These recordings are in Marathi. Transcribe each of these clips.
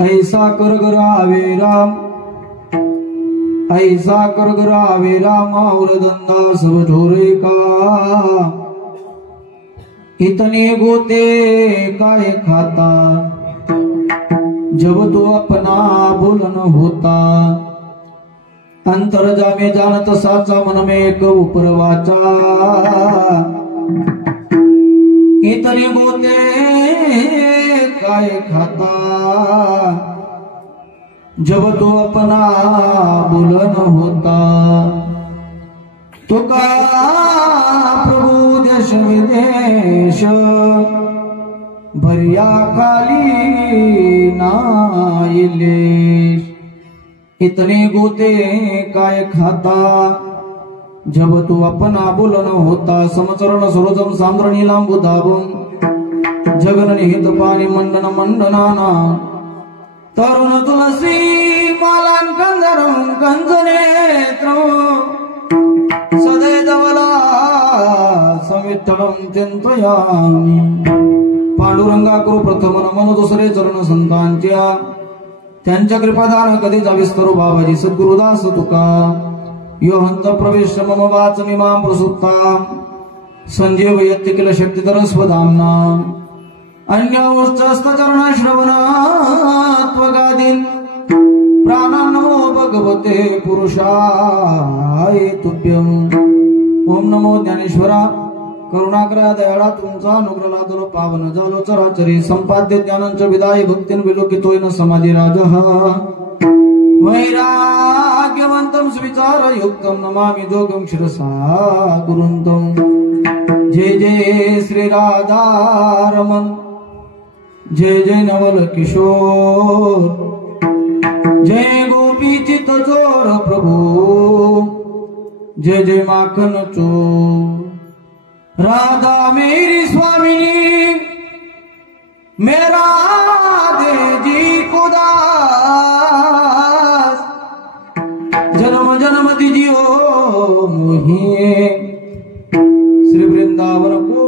ऐसा कर करावे राम, ऐसा कर करावे राम और धंधा सब छोरे का। इतने गोते काय खाता, जब तो अपना बोलन होता। अंतर जामे जानत साचा मन में एक ऊपर वाचा। इतने गोते काय खाता, जब तो अपना बोलन होता तुका प्रभू देश विदेश भरिया खाली नाइलेश इतने गोते काय खाता जब तू अपना बोलन होता समचरण सरोजम सांद्रणी लांबुदाबम जगन निहित पाणी मंडन मंडनाना तरुण तुलसी मालान कंदरम कंजनेत्र सदैवला सविठ्ठलम चिंतयामि पांडुरंगा करू प्रथम नमन दुसरे चरण संतांच्या त्यांच्या कृपादान कधी जाविस्तरू बाबाजी सद्गुरुदास तुका यो हंत प्रवेश मम वाच मिमां प्रसुप्ता संजीव यत्तिकिल शक्तिधर स्वधामना अन्य उच्चस्तचरण श्रवणात्वगादीन प्राणा नमो भगवते पुरुषाय तुभ्यं ओम नमो ज्ञानेश्वरा करुणाकरा दयाळा तुमचा अनुग्रह लादलो पावन झालो चराचरी संपाद्य ज्ञानांच विदाय भक्तीन विलोकितोय समाधी राजः वैराग्यवंतं सुविचार युक्तं नमामि जोगं शिरसा गुरुंतं जय जय श्री राधारमण जय जय नवल किशोर जय गोपी चित चोर प्रभु जय जय माखन चोर राधा मेरी स्वामिनी मेरा दे जी को दास जन्म जन्म दीजियो मोहे श्री वृंदावन को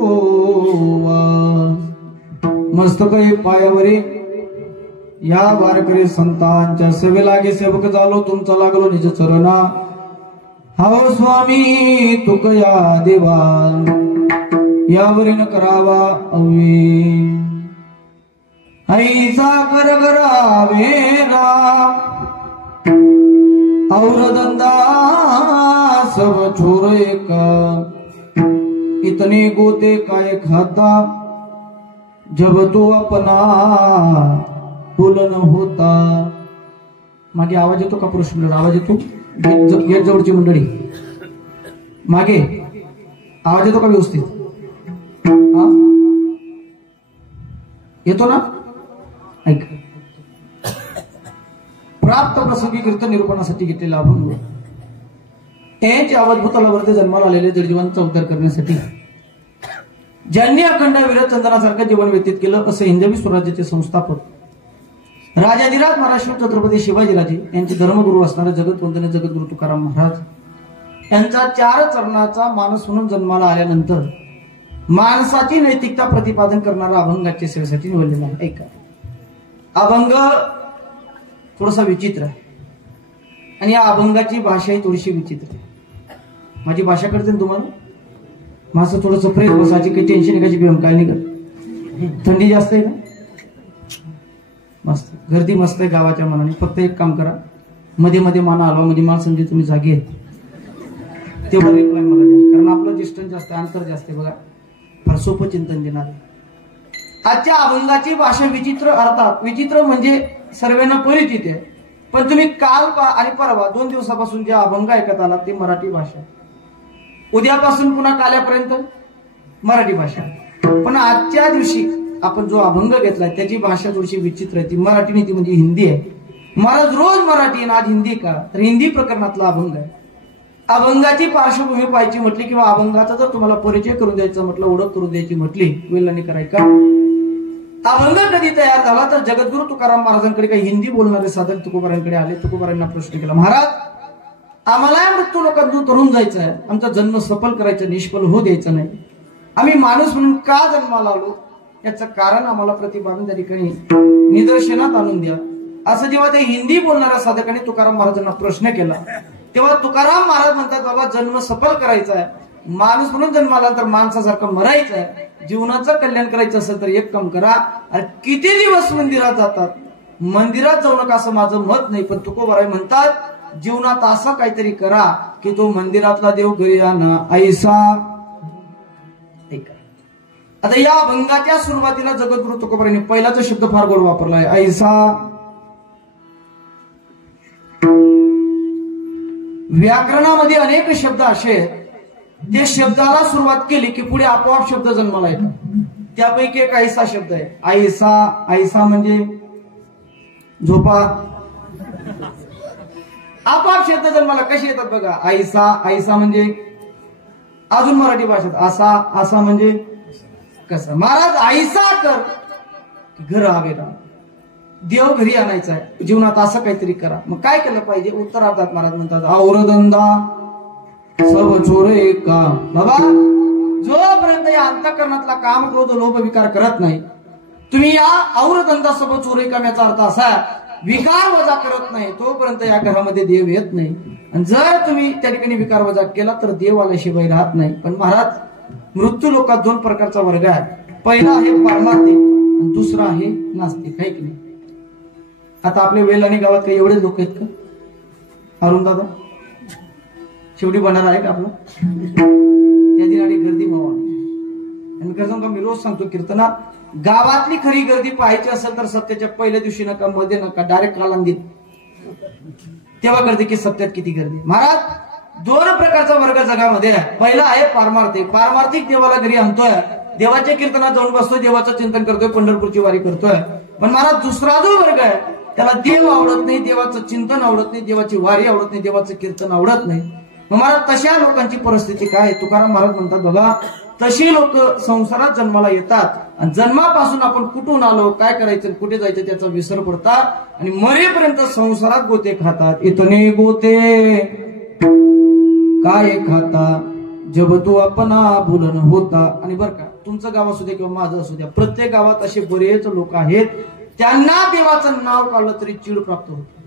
मस्तक पायावरी या वारकरी संतांच्या सेवे लागे सेवक झालो तुमचा लागलो निज चरणा हाव स्वामी तुकया देवा यावरीन करावा अवे ऐसा कर करावे राम और धंदा सब छोर एक इतने गोते काय खाता जब तो अपना बोलन होता मागे आवाज येतो का पुरुष मंडळ आवाज येतो गेट जवळची मंडळी मागे आवाज येतो का व्यवस्थित येतो ना ऐक प्राप्त प्रसंगी कीर्तन निरूपणासाठी घेतलेला अभंग यांच्या आवाज भूतलावरती जन्माला आलेले जडजीवांचा उद्धार करण्यासाठी ज्यांनी अखंड वीरचंदनासारखं जीवन व्यतीत केलं असे हिंदवी स्वराज्याचे संस्थापक राजाधिराज महाराष्ट्र छत्रपती शिवाजीराजे यांचे धर्मगुरू असणारे जगतवंदनीय जगद्गुरु तुकाराम महाराज यांचा 4 चरणाचा मानस म्हणून जन्माला आल्यानंतर माणसाची नैतिकता प्रतिपादन करणारा अभंगाच्या सेवेसाठी निवडलेला आहे. ऐका अभंग थोडासा विचित्र आहे आणि या अभंगाची भाषा ही थोडीशी विचित्र आहे. माझी भाषा कळते ना तुम्हाला? माझं थोडस प्रेम बसायची काही टेन्शन घ्यायची बिम काय नाही करत. थंडी जास्त आहे ना? मस्त गर्दी मस्त आहे गावाच्या मनाने. फक्त एक काम करा मध्ये मध्ये माना आलो मध्ये माल समजे तुम्ही जागे तेवढा रिप्लाय मला द्या कारण आपलं डिस्टन्स जास्त आहे अंतर जास्त आहे. बघा फार सोपं चिंतन देणार. आजच्या अभंगाची भाषा विचित्र अर्थात विचित्र म्हणजे सर्वांना परिचित आहे पण तुम्ही काल आणि परवा 2 दिवसापासून जे अभंग ऐकत आला ते मराठी भाषा. उद्यापासून पुन्हा काल्यापर्यंत मराठी भाषा. पण आजच्या दिवशी आपण जो अभंग घेतलाय त्याची भाषा थोडीशी विचित्र आहे. ती मराठी नाही ती म्हणजे हिंदी आहे. महाराज रोज मराठी आणि आज हिंदी का तर हिंदी प्रकरणातला अभंग आहे. अभंगाची पार्श्वभूमी पाहायची म्हटली किंवा अभंगाचा जर तुम्हाला परिचय करून द्यायचा म्हटलं ओळख करून द्यायची म्हटली वेळाने करायचा. अभंग कधी तयार झाला तर जगद्गुरु तुकाराम महाराजांकडे काही हिंदी बोलणारे साधक तुकोबारांकडे आले. तुकोबारांना प्रश्न केला महाराज आम्हाला मृत्यू लोकांतून तरुण जायचं आहे. आमचा जन्म सफल करायचा निष्फल होऊ द्यायचा नाही. आम्ही माणूस म्हणून का जन्माला आलो याचं कारण आम्हाला प्रतिपादन त्या ठिकाणी निदर्शनात आणून द्या. असं जेव्हा ते हिंदी बोलणाऱ्या साधकाने तुकाराम महाराजांना प्रश्न केला तेव्हा तुकाराम महाराज म्हणतात बाबा जन्म सफल करायचा आहे माणूस म्हणून जन्माला तर माणसासारखं मरायचं आहे. जीवनाचं कल्याण करायचं असेल तर एक काम करा. अरे किती दिवस मंदिरात जातात मंदिरात जाऊ नका असं माझं मत नाही पण तुकोबाराय म्हणतात जीवनात असं काहीतरी करा की तो मंदिरातला देव घरी आणा ऐसा. आता या अभंगाच्या सुरुवातीला जगद्गुरु तुकोबारायांनी पहिलाचा शब्द फार गोड वापरलाय ऐसा. व्याकरणामध्ये अनेक शब्द असे आहेत, ते शब्दाला सुरुवात केली की पुढे आपोआप शब्द जन्माला येतात. त्यापैकी एक आयसा शब्द आहे. आयसा, आयसा म्हणजे झोपा. आपोआप शब्द जन्माला कसे येतात बघा. आयसा, आयसा म्हणजे अजून मराठी भाषेत असा, असा म्हणजे कसं. महाराज आयसा कर घर हवेला, देव घरी आणायचा आहे, जीवनात असं काहीतरी करा. मग काय केलं पाहिजे. उत्तरार्धात महाराज म्हणतात औरधंदा सर्व चोरे का. बाबा जोपर्यंत या अंतःकरणातला काम क्रोध लोभ विकार करत नाही, तुम्ही या औरधंदा सर्व चोरे काम याचा अर्थ असा विकार वजा करत नाही, तोपर्यंत या घरामध्ये देव येत नाही. आणि जर तुम्ही त्या ठिकाणी विकार वजा केला तर देव आल्याशिवाय राहत नाही. पण महाराज मृत्यू लोकात दोन प्रकारचा वर्ग आहे. पहिला आहे पारमार्थिक आणि दुसरा आहे नास्तिक, आहे की नाही. आता आपल्या वेलाणी गावात काही एवढे लोक आहेत का अरुण दादा. शेवटी बनणार आहे का आपलं त्या दिनाडी गर्दी भावा. आणि कसं का मी रोज सांगतो कीर्तनात, गावातली खरी गर्दी पाहायची असेल तर सत्याच्या पहिल्या दिवशी नका, मध्ये नका, डायरेक्ट कालांदीत तेव्हा गर्दी की सत्यात किती गर्दी. महाराज दोन प्रकारचा वर्ग जगामध्ये आहे. पहिला आहे पारमार्थिक. पारमार्थिक देवाला घरी आणतोय, देवाच्या कीर्तनात जाऊन बसतोय, देवाचं चिंतन करतोय, पंढरपूरची वारी करतोय. पण महाराज दुसरा जो वर्ग आहे त्याला देव आवडत नाही, देवाचं चिंतन आवडत नाही, देवाची वारी आवडत नाही, देवाचं कीर्तन आवडत नाही. मग महाराज तशा लोकांची परिस्थिती काय. तुकाराम महाराज म्हणतात बघा, तशी लोक संसारात जन्माला येतात आणि जन्मापासून आपण कुठून आलो, काय करायचं, कुठे जायचं त्याचा विसर पडतात आणि मरेपर्यंत संसारात गोते खातात. इतने गोते काय खाता जब तू अपना भुलन होता. आणि बरं का, तुमचं गाव असू द्या किंवा माझं असू द्या, प्रत्येक गावात असे बरेच लोक आहेत, त्यांना देवाचं नाव काढलं तरी चीड प्राप्त होते.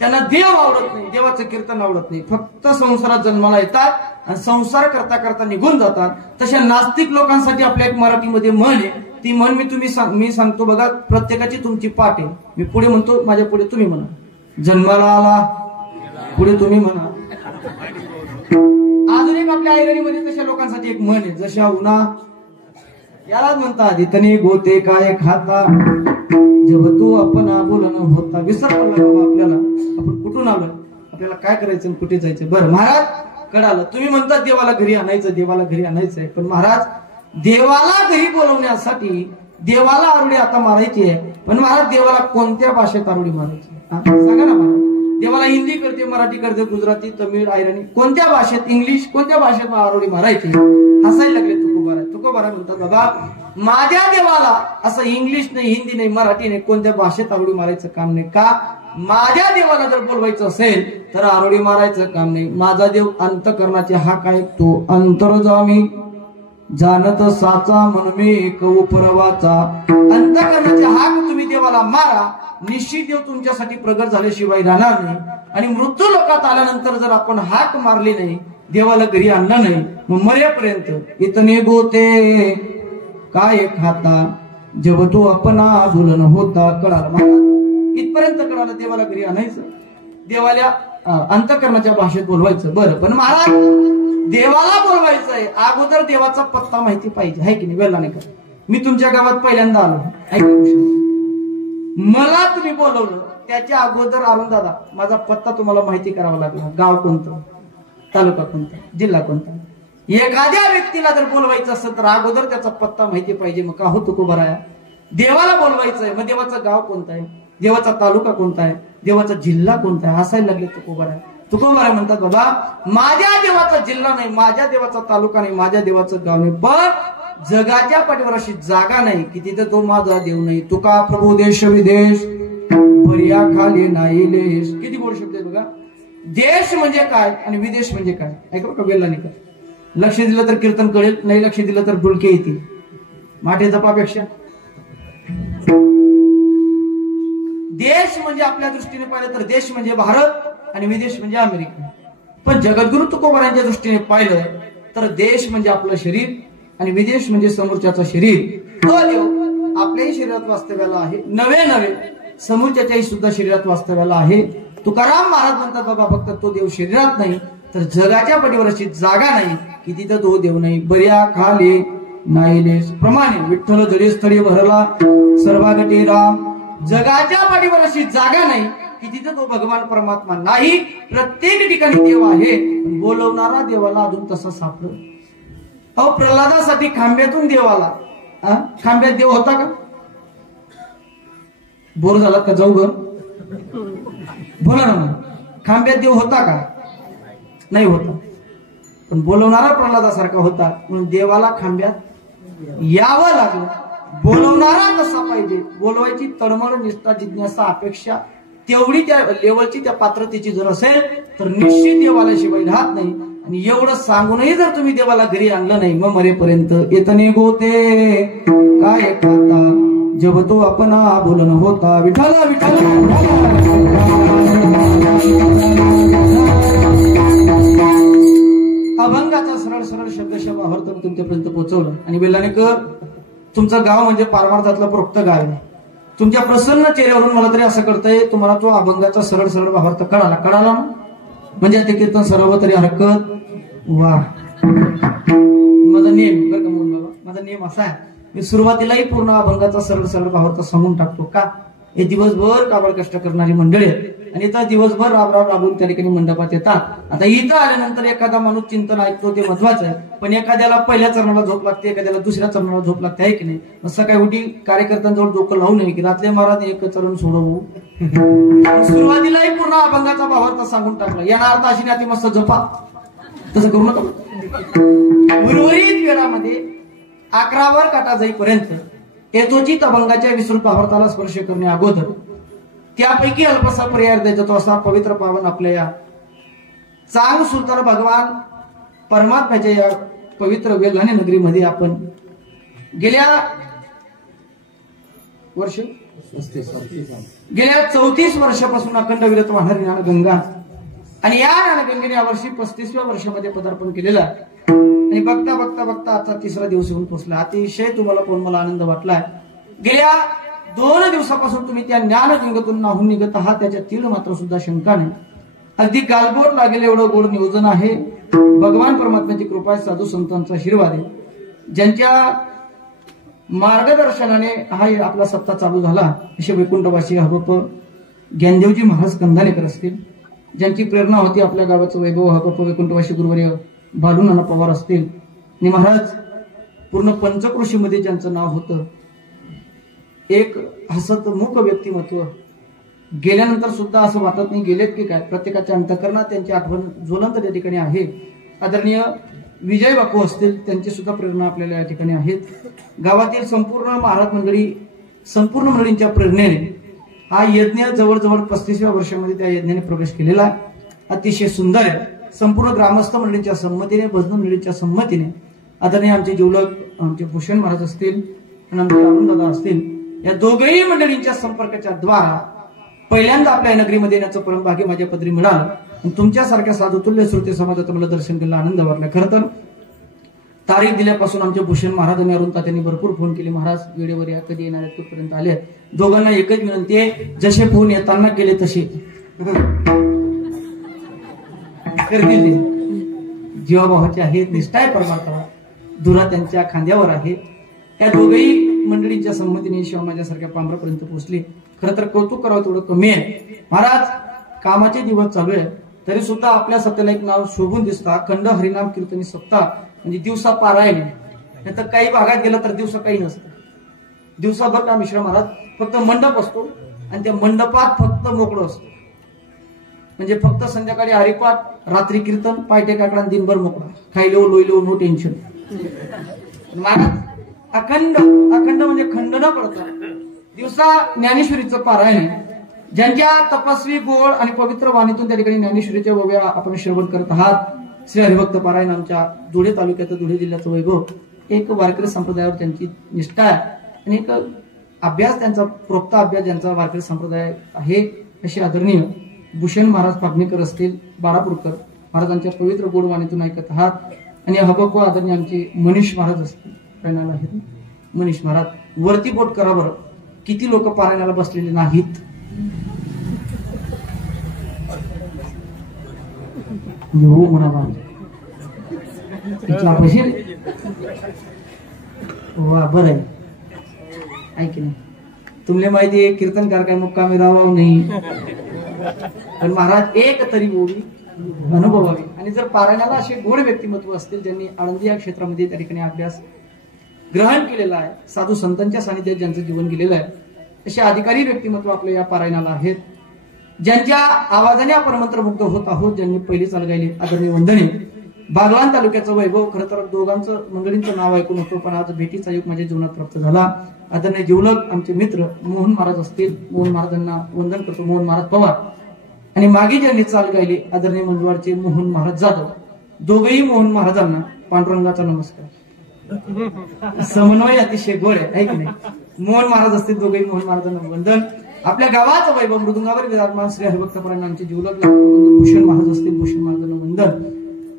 त्यांना देव आवडत नाही, देवाचं कीर्तन आवडत नाही, फक्त संसारात जन्माला येतात आणि संसार करता करता निघून जातात. तशा नास्तिक लोकांसाठी आपल्या एक मराठीमध्ये म्हण आहे, ती म्हण मी सांगतो बघा. प्रत्येकाची तुमची पाठ आहे. मी पुढे म्हणतो, माझ्या पुढे तुम्ही म्हणा. जन्माला आला, पुढे तुम्ही म्हणा. अजून एक आपल्या ऐरणीमध्ये तशा लोकांसाठी एक म्हण आहे, जशा उन्हा यालाच म्हणतात इतने गोते काय खाता जब तू आपण बोलन होता. विसर पडला बाबा आपल्याला, आपण कुठून आलोय, आपल्याला काय करायचं, कुठे जायचं. बरं महाराज कळालं. तुम्ही म्हणतात देवाला घरी आणायचं, देवाला घरी आणायचंय. पण महाराज देवाला घरी बोलवण्यासाठी देवाला आरुडी आता मारायची आहे. पण महाराज देवाला कोणत्या भाषेत आरुडी मारायची सांगा ना महाराज. देवाला हिंदी करते, मराठी करते, गुजराती, तमिळ, आयराणी, कोणत्या भाषेत, इंग्लिश, कोणत्या भाषेत आरुडी मारायची. हसायला लागले तुकोबारा. तुकोबारा म्हणतात बाबा माझ्या देवाला असं इंग्लिश नाही, हिंदी नाही, मराठी नाही, कोणत्या भाषेत आरोडी मारायचं काम नाही. का माझ्या देवाला जर बोलवायचं असेल तर आरोडी मारायचं काम नाही. माझा देव अंतःकरणाचे हाक ऐकतो. अंतर्जामी जाणत साचा म्हणून कऊ परवाचा. अंतःकरणाचे हाक तुम्ही देवाला मारा, निश्चित देव तुमच्यासाठी प्रगट झाल्याशिवाय राहणार नाही. आणि मृत्यू लोकात आल्यानंतर जर आपण हाक मारली नाही, देवाला घरी आणलं नाही, मग मरेपर्यंत इतने गोते काय खाता जब तू अपना भुलन होता. कळालं महाराज, इथपर्यंत कळालं. देवाला घरी आणायचं, देवाला अंतःकरणाच्या भाषेत बोलवायचं. बरं, पण महाराज देवाला बोलवायचंय अगोदर देवाचा पत्ता माहिती पाहिजे, आहे की नाही. वेळा नाही का, मी तुमच्या गावात पहिल्यांदा आलो, मला तुम्ही बोलवलं, त्याच्या अगोदर अरुण दादा माझा पत्ता तुम्हाला माहिती करावा लागला. गाव कोणतं, तालुका कोणता, जिल्हा कोणता. एखाद्या व्यक्तीला जर बोलवायचं असेल तर अगोदर त्याचा पत्ता माहिती पाहिजे. मग का हो तुकोबारा आहे, देवाला बोलवायचंय, मग देवाचं गाव कोणतं आहे, देवाचा तालुका कोणता आहे, देवाचा जिल्हा कोणता आहे. हसायला लागले तुकोबारा. तुकोबारा म्हणतात बाबा माझ्या देवाचा जिल्हा नाही, माझ्या देवाचा तालुका नाही, माझ्या देवाचं गाव नाही, पण जगाच्या पाठीवर अशी जागा नाही की तिथे तो माझा देव नाही. तुका प्रभू देश विदेश पर्या खाली नाही लेश. किती गोड शब्द आहे बघा. देश म्हणजे काय आणि विदेश म्हणजे काय. ऐका का वेळेला नाही का. लक्ष दिलं तर कीर्तन कळेल, नाही लक्ष दिलं तर डुलके येतील माठे जपापेक्षा. देश म्हणजे आपल्या दृष्टीने पाहिलं तर देश म्हणजे भारत आणि विदेश म्हणजे अमेरिका. पण जगद्गुरु तुकोबारांच्या दृष्टीने पाहिलं तर देश म्हणजे आपलं शरीर आणि विदेश म्हणजे समोरच्याचं शरीर. तो देव आपल्याही शरीरात वास्तव्याला आहे, नवे समोरच्याच्याही सुद्धा शरीरात वास्तव्याला आहे. तुकाराम महाराज म्हणतात बाबा फक्त तो देव शरीरात नाही तर जगाच्या पाठीवर अशी जागा नाही की तिथं तो देव नाही. बऱ्या खाली नाही लेस प्रमाणे विठ्ठल जडे स्थळी भरला सर्वागटे राम जगाच्या पाठीवर अशी जागा नाही की तिथे तो भगवान परमात्मा नाही. प्रत्येक ठिकाणी देव आहे. बोलवणारा देवाला अजून तसा सापडत. अहो, प्रल्हादासाठी खांब्यातून देव आला. खांब्यात देव होता का? बोर झाला का? जाऊ ग, बोला ना. खांब्यात देव होता का? नाही होता. पण बोलवणारा प्रल्हादासारखा होता म्हणून देवाला खांब्यात यावं लागलं. बोलवणारा कसा पाहिजे, बोलवायची तळमळ, निष्ठा, जिज्ञासा, अपेक्षा तेवढी त्या लेवलची, त्या पात्रतेची जर असेल तर निश्चित देवाला शिवाय राहत नाही. आणि एवढं सांगूनही जर तुम्ही देवाला घरी आणलं नाही, मग मरेपर्यंत येतने गोते काय खाता जब तो अपना बोलन होता. विठाला विठाला. अभंगाचा सरळ सरळ शब्दशः वाहर्थ तुमच्यापर्यंत पोहोचवलं. आणि बेलानेकर, तुमचं गाव म्हणजे पारमार्थातलं प्रोक्त गाव आहे. तुमच्या प्रसन्न चेहऱ्यावरून मला तरी असं कळतंय तुम्हाला तो अभंगाचा सरळ सरळ वाहर्थ कळाला म्हणजे ते कीर्तन सराव तरी हरकत. वा, माझा नियम बरं का म्हणून बाबा, माझा नियम असा आहे, मी सुरुवातीलाही पूर्ण अभंगाचा सरळ सरळ वाहर्थ सांगून टाकतो. का? हे दिवसभर काबड कष्ट करणारी मंडळी आणि इथं दिवसभर राबून त्या ठिकाणी मंडपात येतात. आता इथं आल्यानंतर एखादा माणूस चिंतन ऐकतो ते महत्वाचं आहे. पण एखाद्याला पहिल्या चरणाला झोप लागते, एखाद्याला दुसऱ्या चरणाला झोप लागते, आहे की नाही? सकाळी उठी कार्यकर्त्यांजवळ डोकं लावू नये की रात्री महाराज एक चरण सोडवू. सुरुवातीलाही पूर्ण अभंगाचा भावार्थ सांगून टाकला. या अर्थ अशी अति मस्त झोपा, तसं करू नका. उर्वरित वेळामध्ये 11 काटा जाईपर्यंत यथोचित अभंगाच्या विस्तृत भावार्थाला स्पर्श करणे अगोदर त्यापैकी अल्पसा पर्याय द्यायचा तो असा पवित्र पावन आपल्या या चांग सुलतान भगवान परमात्म्याच्या या पवित्र वेल्हाणे नगरीमध्ये आपण गेल्या 34 वर्षापासून अखंड विरत वाहणारी ज्ञानगंगा आणि या ज्ञानगंगेने यावर्षी 35व्या वर्षामध्ये पदार्पण केलेलं आहे. आणि बघता बघता बघता आता 3रा दिवस येऊन पोहोचला. अतिशय तुम्हाला पाहून मला आनंद वाटलाय. गेल्या 2 दिवसापासून तुम्ही त्या ज्ञानगंगेतून नाहून निघत आहात, त्याच्या तीळ मात्र सुद्धा शंका नाही. अगदी गालबोट लागेल एवढं गोड नियोजन आहे. भगवान परमात्म्याची कृपा आहे, साधू संतांचा आशीर्वाद आहे. ज्यांच्या मार्गदर्शनाने हा आपला सप्ताह चालू झाला असे वैकुंठवासी हबप ज्ञानदेवजी महाराज कंधानेकर असतील, ज्यांची प्रेरणा होती आपल्या गावाचं वैभव हबप वैकुंठवासी गुरुवर्य बालूनाना पवार असतील, आणि महाराज पूर्ण पंचकृषीमध्ये ज्यांचं नाव होतं, एक हसतमुख व्यक्तिमत्व. गेल्यानंतर सुद्धा असं वाटत नाही गेलेत की काय, प्रत्येकाच्या अंतःकरणात त्यांची आठवण ज्वलंत त्या ठिकाणी आहे. आदरणीय विजय बापू असतील, त्यांची सुद्धा प्रेरणा आपल्याला या ठिकाणी आहेत. गावातील संपूर्ण महाराज मंडळी, संपूर्ण मंडळींच्या प्रेरणेने हा यज्ञ जवळजवळ 35व्या वर्षामध्ये त्या यज्ञाने प्रवेश केलेला आहे. अतिशय सुंदर आहे. संपूर्ण ग्रामस्थ मंडळींच्या संमतीने, भजन मंडळींच्या संमतीने आदरणीय आमचे जीवलग आमचे भूषण महाराज असतील आणि आमचे अरुण दादा असतील, या दोघेही मंडळींच्या संपर्काच्या द्वारा पहिल्यांदा आपल्या नगरीमध्ये येण्याचं परमभाग्य माझ्या पदरी मिळालं. तुमच्यासारख्या साधुतुल्य श्रोते समाजात मला दर्शन केलं, आनंद वाटला. खरं तर तारीख दिल्यापासून आमचे भूषण महाराज आणि अरुण तात्यांनी भरपूर फोन केले, महाराज वेळेवर या, कधी येणार आहेत, कुठपर्यंत आले. दोघांना एकच विनंती आहे, जसे फोन येताना केले तसे करतील. ते जीवाभावाचे आहेत, निष्ठा आहे परमार्थाला, धुरा त्यांच्या खांद्यावर आहे. त्या दोघेही मंडळींच्या संमतीने शिवाय माझ्यासारख्या पांभरापर्यंत पोहोचले. खरं तर कौतुक करावं तेवढं कमी आहे. महाराज कामाचे दिवस चालू आहे तरी सुद्धा आपल्या सत्याला एक नाव शोभून दिसतं, अखंड हरिनाम कीर्तनी सप्ताह, म्हणजे दिवसा पारायण. नाही तर काही भागात गेलं तर दिवसा काही नसतं. दिवसाभर का मिश्रा महाराज फक्त मंडप असतो आणि त्या मंडपात फक्त मोकळं असतं, म्हणजे फक्त संध्याकाळी हरिपाठ, रात्री कीर्तन, पायटे काकडा, दिनभर मोकळा, खायलो लोयलो, नो टेन्शन. महाराज अखंड अखंड म्हणजे खंड न पडता दिवसा ज्ञानेश्वरीचं पारायण आहे. ज्यांच्या तपस्वी गोळ आणि पवित्र वाणीतून त्या ठिकाणी ज्ञानेश्वरीच्या ओव्या आपण श्रवण करत आहात. श्री हरिभक्त पारायण आमच्या धुळे तालुक्याचं, धुळे जिल्ह्याचं वैभव. एक वारकरी संप्रदायावर त्यांची निष्ठा आहे आणि एक अभ्यास, त्यांचा प्रोक्त अभ्यास ज्यांचा वारकरी संप्रदाय आहे, असे आदरणीय भूषण महाराज पागणेकर असतील, बाळापूरकर महाराजांच्या पवित्र गोड वाणीतून ऐकत आहात. आणि हबप आदरणीय आमचे मनीष महाराज असतील, पारायणाला आहेत. मनीष महाराज वरती बोट करा बरं, किती लोक पारायणाला बसलेले नाहीत. हो म्हणा इथला पैसे वा बरं आहे, ऐक नाही तुमले माहिती आहे कीर्तनकार काय मुक्कामी राहावं नाही, पण महाराज एक तरी ओवी अनुभवावी. आणि जर पारायणाला असे गोड व्यक्तिमत्व असतील ज्यांनी आळंदी या क्षेत्रामध्ये त्या ठिकाणी अभ्यास ग्रहण केलेला आहे, साधू संतांच्या सानिध्यात ज्यांचं जीवन गेलेलं आहे, असे अधिकारी व्यक्तिमत्व आपल्या या पारायणाला आहेत. ज्यांच्या आवाजाने आपण मंत्रमुग्ध होत आहोत, ज्यांनी पहिली चाल गायली आदरणीय वंदनीय बागलाण तालुक्याचं वैभव. खरं तर दोघांचं मंडळींचं नाव ऐकून होतो, पण आज भेटीचा योग माझ्या जीवनात प्राप्त झाला. आदरणीय जिवलग आमचे मित्र मोहन महाराज असतील, मोहन महाराजांना वंदन करतो, मोहन महाराज पवार. आणि मागे ज्यांनी चाल गायली आदरणीय मंजुळाचे मोहन महाराज जाधव. दोघेही मोहन महाराजांना पांडुरंगाचा नमस्कार. समन्वय अतिशय गोड आहे की नाही. मोहन महाराज असतील दोघेही मोहन महाराजांना वंदन. आपल्या गावाचं वैभव मृदुंगावर विराजमान श्री हरिभक्तपरायण आमचे जिवलग भूषण महाराज असतील, भूषण महाराजांना वंदन.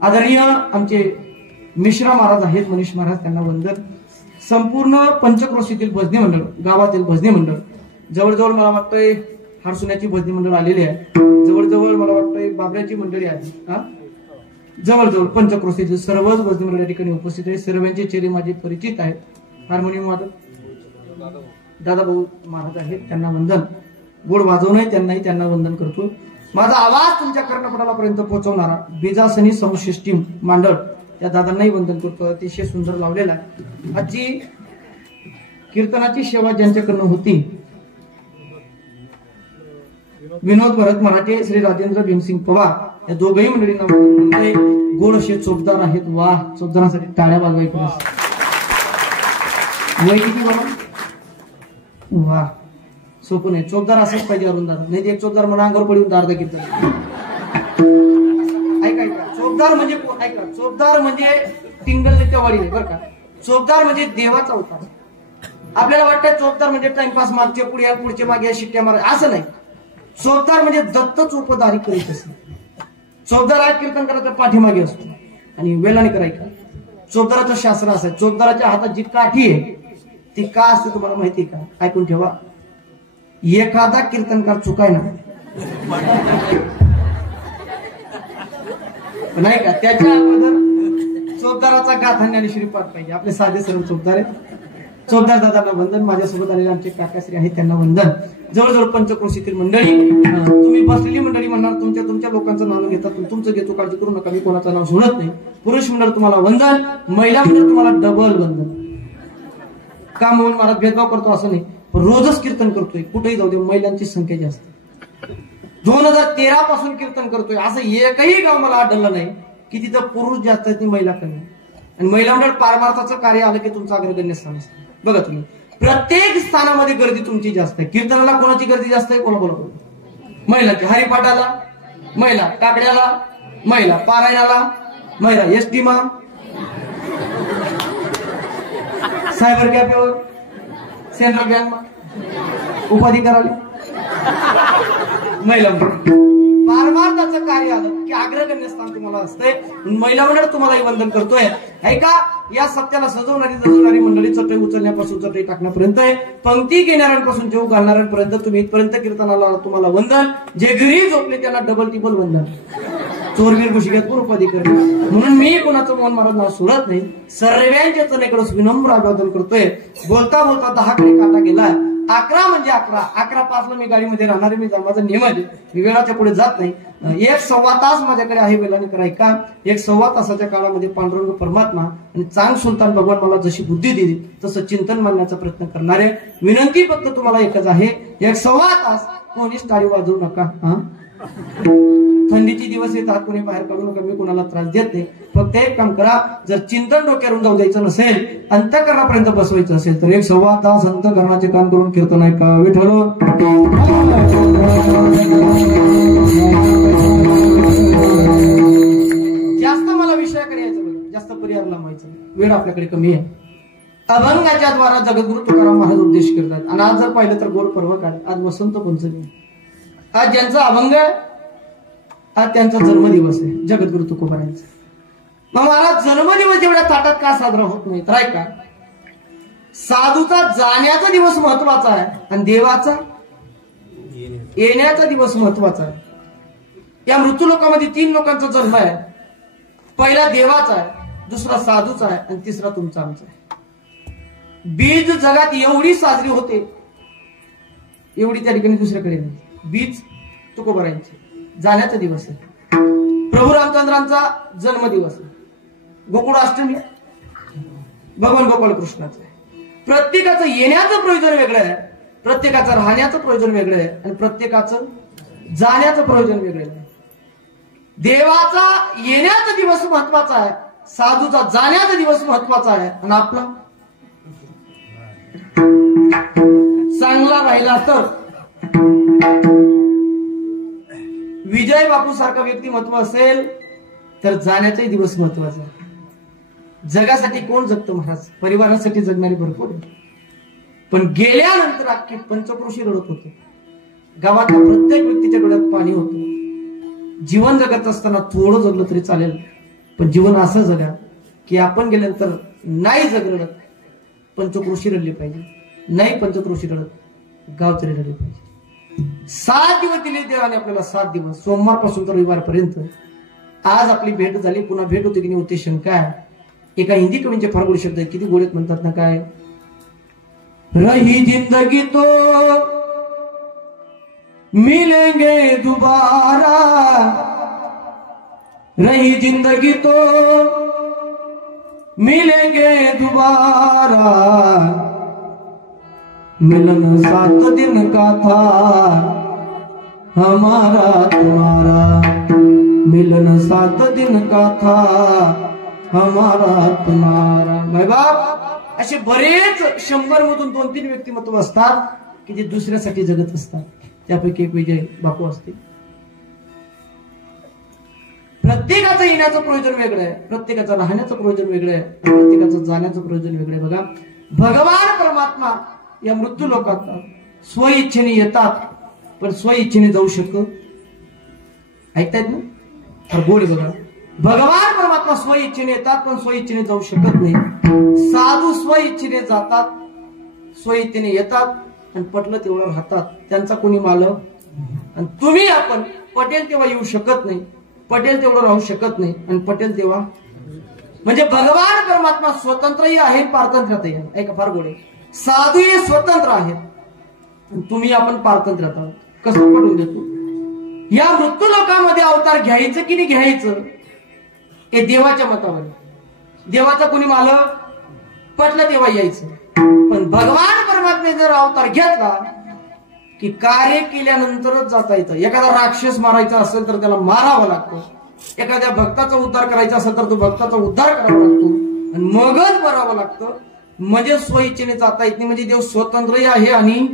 आदरणीय आमचे मिश्रा महाराज आहेत, मनीष महाराज, त्यांना वंदन. संपूर्ण पंचक्रोशीतील भजनी मंडळ, गावातील भजनी मंडळ, जवळजवळ मला वाटतंय हारसुण्याची भजनी मंडळ आलेली आहे, जवळजवळ मला वाटतंय बाबऱ्याची मंडळी आहे, जवळजवळ पंचक्रोशीतील सर्वच भजनी मंडळ या ठिकाणी उपस्थित आहे. सर्वांचे चेहरे माझे परिचित आहेत. हार्मोनियम वादक दादाभाऊ महाराज आहेत, त्यांना वंदन. गोड वाजवणं त्यांनाही त्यांना वंदन करतो. माझा आवाज तुमच्या कर्णपटालापर्यंत पोहोचवणारा बीजासनी समशिष्टी मांडळ त्या दादांनाही वंदन करतो. अतिशय सुंदर लावलेला आहे. आजची कीर्तनाची सेवा ज्यांच्याकडनं होती, विनोद भरत मराठे, श्री राजेंद्र भीमसिंग पवार, या दोघही मंडळींना गोड असे चोपदार आहेत. वा, चोपदारांसाठी टाळ्या वाजवायच्या. वय किती बाबा? वा, सोपं नाही. चोपदार असंच पाहिजे अरुण दादा, नाही एक चोपदार म्हणून अंगावर पडून दारदा कीर्तन. ऐका, चोपदार म्हणजे ऐका, चोपदार म्हणजे टिंगल नेत्यावाडी आहे बरं का. चोपदार म्हणजे देवाचा अवतार. आपल्याला वाटतं चोपदार म्हणजे टाइमपास, मागचे पुढे पुढचे मागे शिट्ट्या मार, असं नाही. चोपदार म्हणजे दत्त चोपदारी करीत असतो. चोपदार आज कीर्तन करायचा पाठीमागे असतो आणि वेलाने करायचा. चोपदाराचं शास्त्र असं आहे. चोपदाराच्या हातात जी काठी आहे ती का असते तुम्हाला माहिती आहे का? ऐकून ठेवा. एखादा कीर्तनकार चुकाय ना, नाही का, त्याच्या अगोदर चोपदाराचा गाथा आणि श्रीपाद पाहिजे. आपले साधे सर्व चोपदार आहेत. चोपदार दादांना वंदन. माझ्यासोबत आलेले आमचे काकाश्री आहेत, त्यांना वंदन. जवळजवळ पंचक्रोशीतील मंडळी, तुम्ही बसलेली मंडळी म्हणणार तुमच्या लोकांचं नाव घेतात, तुमचं घेतो, काळजी करू नका, मी कोणाचं नाव सोडत नाही. पुरुष मंडळ तुम्हाला वंदन, महिला मंडळ तुम्हाला डबल वंदन. का म्हणून महाराज भेदभाव करतो असं नाही, पण रोजच कीर्तन करतोय, कुठेही जाऊ दे. महिलांची संख्या जास्त. 2013 पासून कीर्तन करतोय, असं एकही गाव मला आढळलं नाही की तिथं पुरुष जास्त आहेत महिला कमी. आणि महिला मंडळ पारमार्थाचं कार्य आलं की तुमचं अग्रगण्य स्थान असतं. बघा तुम्ही, प्रत्येक स्थानामध्ये गर्दी तुमची जास्त आहे. कीर्तनाला कोणाची गर्दी जास्त आहे? कोणा बोला? महिलांची. हरिपाठाला महिला, काकड्याला महिला, पारायणाला महिला, एसटी मा, सायबर कॅफेवर, सेंट्रल बँक, उपाधी करायला महिला. पारमार्थाचं कार्य आलं की अग्रगण्य स्थान तुम्हाला असतंय. महिला मंडळ तुम्हालाही वंदन करतोय. ऐका, या सत्याला सजवणारी मंडळी चटई उचलण्यापासून चटई टाकण्यापर्यंत आहे, पंक्ती घेणाऱ्यांपासून जेव घालणाऱ्यांपर्यंत तुम्ही इथपर्यंत कीर्तनाला तुम्हाला वंदन. जे घरी झोपले त्यांना डबल टिबल वंदन. चोरवीर घुशीघात उपाधी करणे. म्हणून मी कोणाचं मोहन महाराज नाव सोडत नाही. सर्वांच्या चलेकडे विनम्र अभिवादन करतोय. बोलता बोलता 10 कडे काटा गेलाय. 11 म्हणजे 11:05 मी गाडीमध्ये राहणारे. मी माझा नियम आहे, मी वेळाच्या पुढे जात नाही. 1-1.25 तास माझ्याकडे आहे वेळाने करायचं का. 1-1.25 तासाच्या काळामध्ये पांडुरंग परमात्मा आणि चांग सुलतान भगवान मला जशी बुद्धी दिली तसं चिंतन मांडण्याचा प्रयत्न करणारे. विनंती फक्त तुम्हाला एकच आहे, 1-1.25 तास कोणीच टाळी वाजवू नका. थंडीचे दिवस येतात, कोणी बाहेर काढू नका. मी कोणाला त्रास देत नाही. फक्त एक काम करा, जर चिंतन डोक्यावरून जाऊ द्यायचं नसेल, अंतःकरणापर्यंत बसवायचं असेल तर 1-1.25 तास अंतःकरणाचे काम करून कीर्तन आहे का विठ्ठल. जास्त मला विषयाकडे यायचं बघा, जास्त परिहार लांबायचं, वेळ आपल्याकडे कमी आहे. अभंगाच्या द्वारा जगद्गुरु तुकाराम महाराज उपदेश करतात. आणि आज जर पाहिलं तर गोड पर्व काढ. आज वसंत पंचमी, आज ज्यांचा अभंग आहे, आज त्यांचा जन्मदिवस आहे जगद्गुरु तुकोबारायांचा. मग महाराज जन्मदिवस एवढ्या थाटात का साजरा होत नाही तर ऐका, साधूचा जाण्याचा दिवस महत्वाचा आहे आणि देवाचा येण्याचा दिवस महत्वाचा आहे. या मृत्यू लोकांमध्ये 3 लोकांचा जन्म आहे. पहिला देवाचा आहे, दुसरा साधूचा आहे आणि तिसरा तुमचा आमचा आहे. बीज जगात एवढी साजरी होते एवढी त्या ठिकाणी दुसऱ्याकडे नाही. बीज तुकोबारायांची जाण्याचा दिवस आहे. प्रभू रामचंद्रांचा जन्मदिवस आहे. गोकुळाष्टमी भगवान गोपाळ कृष्णाचं आहे. प्रत्येकाचं येण्याचं प्रयोजन वेगळं आहे, प्रत्येकाचं राहण्याचं प्रयोजन वेगळं आहे आणि प्रत्येकाचं जाण्याचं प्रयोजन वेगळं आहे. देवाचा येण्याचा दिवस महत्वाचा आहे, साधूचा जाण्याचा दिवस महत्वाचा आहे. आणि आपला चांगला राहिला तर विजय बापू सारखा व्यक्तिमत्व असेल तर जाण्याचाही दिवस महत्वाचा आहे. जगासाठी कोण जगतं महाराज? परिवारासाठी जगणारी भरपूर आहे, पण गेल्यानंतर अख्खी पंचक्रोशी रडत होते. गावातल्या प्रत्येक व्यक्तीच्या डोळ्यात पाणी होतं. जीवन जगत असताना थोडं जगलं तरी चालेल, पण जीवन असं जगा की आपण गेल्यानंतर नाही जगलं पंचक्रोशी रडली पाहिजे, नाही पंचक्रोशी रडत गाव तरी रडले पाहिजे. 7 दिवस दिले देवाने आपल्याला, 7 दिवस, सोमवारपासून तर रविवारपर्यंत. आज आपली भेट झाली, पुन्हा भेट होते की नाही होते शंका आहे. एका हिंदी कवींचे फार गोड शब्द आहे, किती गोडेत म्हणतात ना, काय रही जिंदगी तो मिलेंगे दोबारा, रही जिंदगी तो मिलेंगे दोबारा, मिलन 7 दिन का था हमारा तुम्हारा, मिलन 7 दिन का था हमारा तुम्हारा. माय बाप, असे बरेच 100 मधून 2-3 व्यक्तिमत्व असतात की जे दुसऱ्यासाठी जगत असतात. त्यापैकी एक विजय बापू असते. प्रत्येकाचं येण्याचं प्रयोजन वेगळं आहे, प्रत्येकाचं राहण्याचं प्रयोजन वेगळं आहे, प्रत्येकाचं जाण्याचं प्रयोजन वेगळं आहे. बघा, भगवान परमात्मा या मृत्यू लोकात स्वइच्छेने येतात, पण स्वइच्छेने जाऊ शकत. ऐकतायत ना? तर गोड बघा, भगवान परमात्मा स्वइच्छेने येतात पण स्वइच्छेने जाऊ शकत नाही. साधू स्वइच्छेने जातात, स्वइच्छेने येतात आणि पटलं तेवढं राहतात. त्यांचा कोणी मालक. आणि तुम्ही आपण पटेल तेव्हा येऊ शकत नाही, पटेल तेवढं राहू शकत नाही, आणि पटेल तेव्हा म्हणजे भगवान परमात्मा स्वतंत्रही आहे, पारतंत्र्यातही आहे. ऐका, फार गोड आहे. साधूही स्वतंत्र आहेत, तुम्ही आपण पारतंत्र्यात आहोत. कसं पटवून देतो? या मृत्यू लोकांमध्ये अवतार घ्यायचं की नाही घ्यायचं हे देवाच्या मतावर. देवाचा कोणी मालक, पटलं तेव्हा यायचं. पण भगवान परमात्म्याने जर अवतार घेतला की कार्य केल्यानंतरच जाता येतं. एखादा राक्षस मारायचा असेल तर त्याला मारावा लागतो, एखाद्या भक्ताचा उद्धार करायचा असेल तर तो भक्ताचा उद्धार करावा लागतो आणि मगच बरावं लागतं. म्हणजे स्वइच्छेने जाता येत नाही. म्हणजे देव स्वतंत्रही आहे आणि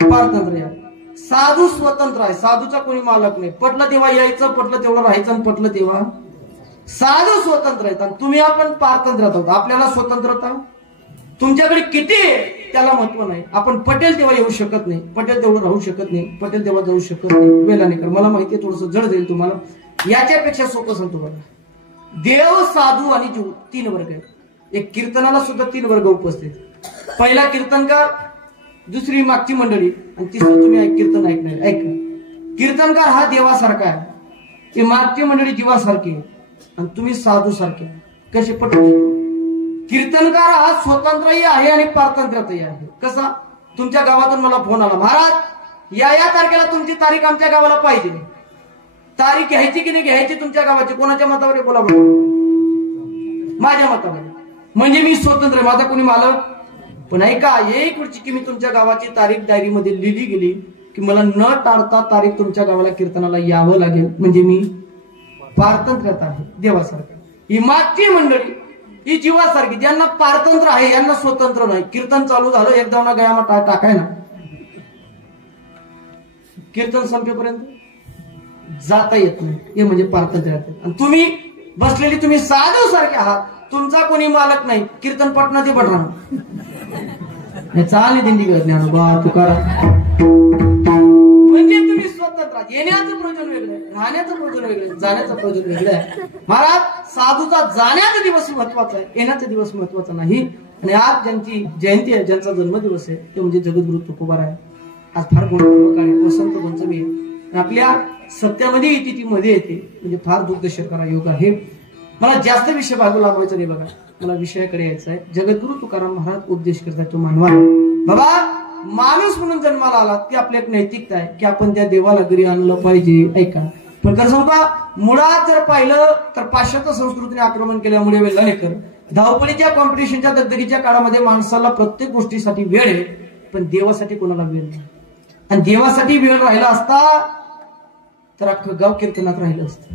पारतंत्र्य आहे. साधू स्वतंत्र आहे, साधूचा कोणी मालक नाही. पटलं तेव्हा यायचं, पटलं तेवढं राहायचं, आणि पटलं तेव्हा. साधू स्वतंत्र आहेत आणि तुम्ही आपण पारतंत्र्यात आहोत. आपल्याला स्वतंत्रता तुमच्याकडे किती आहे त्याला महत्व नाही. आपण पटेल तेव्हा येऊ शकत नाही, पटेल तेवढं राहू शकत नाही, पटेल तेव्हा जाऊ शकत नाही. वेलानेकर, मला माहिती आहे थोडस जड जाईल तुम्हाला, याच्यापेक्षा सोपं सांगतो बघा. देव, साधू आणि जीव 3 वर्ग आहेत. एक कीर्तनाला सुद्धा 3 वर्ग उपस्थित. पहिला कीर्तनकार, दुसरी मागची मंडळी, आणि तिसरं तुम्ही कीर्तन ऐकणार. ऐका, कीर्तनकार हा देवासारखा आहे, ती मागची मंडळी जीवासारखी आहे, आणि तुम्ही साधू सारखे. कसे पटवून? कीर्तनकार हा स्वतंत्रही आहे आणि पारतंत्र्यातही आहे. कसा? तुमच्या गावातून मला फोन आला, महाराज या तारखेला तुमची तारीख आमच्या गावाला पाहिजे. तारीख घ्यायची की नाही घ्यायची तुमच्या गावाची? कोणाच्या मतावर? बोला बघा. माझ्या मतावर. म्हणजे मी स्वतंत्र, माझा कोणी मालक. पण ऐका, एक वेळची की मी तुमच्या गावाची तारीख डायरीमध्ये लिहिली गेली की मला न टाळता तारीख तुमच्या गावाला कीर्तनाला यावं लागेल, म्हणजे मी पारतंत्र्यात आहे देवासारखं. ही मागची मंडळी ही जीवासारखी, ज्यांना पारतंत्र्य आहे, यांना स्वतंत्र नाही. कीर्तन चालू झालं, एकदा ना गया मग टाकाय ना, कीर्तन संपेपर्यंत जाता येत नाही. हे म्हणजे पारतंत्र्यात. आणि तुम्ही बसलेली तुम्ही साधू सारखे आहात, तुमचा कोणी मालक नाही. कीर्तन पटना ते पटणार चालली दिंडी ज्ञानोबा तुकाराम. म्हणजे तुम्ही स्वतंत्र. येण्याचं प्रयोजन वेगळं आहे, राहण्याचं प्रयोजन वेगळं आहे, जाण्याचं प्रयोजन वेगळं आहे. महाराज, साधूचा जाण्याचा दिवस महत्वाचा आहे, येण्याचा दिवस महत्वाचा नाही. आणि आज ज्यांची जयंती आहे, ज्यांचा जन्मदिवस आहे, ते म्हणजे जगद्गुरु तुकोबार आहे. आज फार गुणपूर्वक आहे, वसंत पंचमी आहे. आपल्या सत्यामध्ये येते, ती मध्ये येते, म्हणजे फार दुर्दशा योग आहे. मला जास्त विषय बाजूला लावायचा नाही बघा, मला विषयाकडे यायचं आहे. जगद्गुरु तुकाराम महाराज उपदेश करतात तो मानवा. बाबा, माणूस म्हणून जन्माला आला ती आपली एक नैतिकता आहे की आपण त्या देवाला घरी आणलं पाहिजे. ऐका, पण खरं सांगू का, मुळात जर पाहिलं तर पाश्चात्य संस्कृतीने आक्रमण केल्यामुळे वेल्हाणेकर धावपळीच्या कॉम्पिटिशनच्या दगदगीच्या काळामध्ये माणसाला प्रत्येक गोष्टीसाठी वेळ आहे, पण देवासाठी कोणाला वेळ नाही. आणि देवासाठी वेळ राहिला असता तर अख्खं गाव कीर्तनात राहिलं असतं.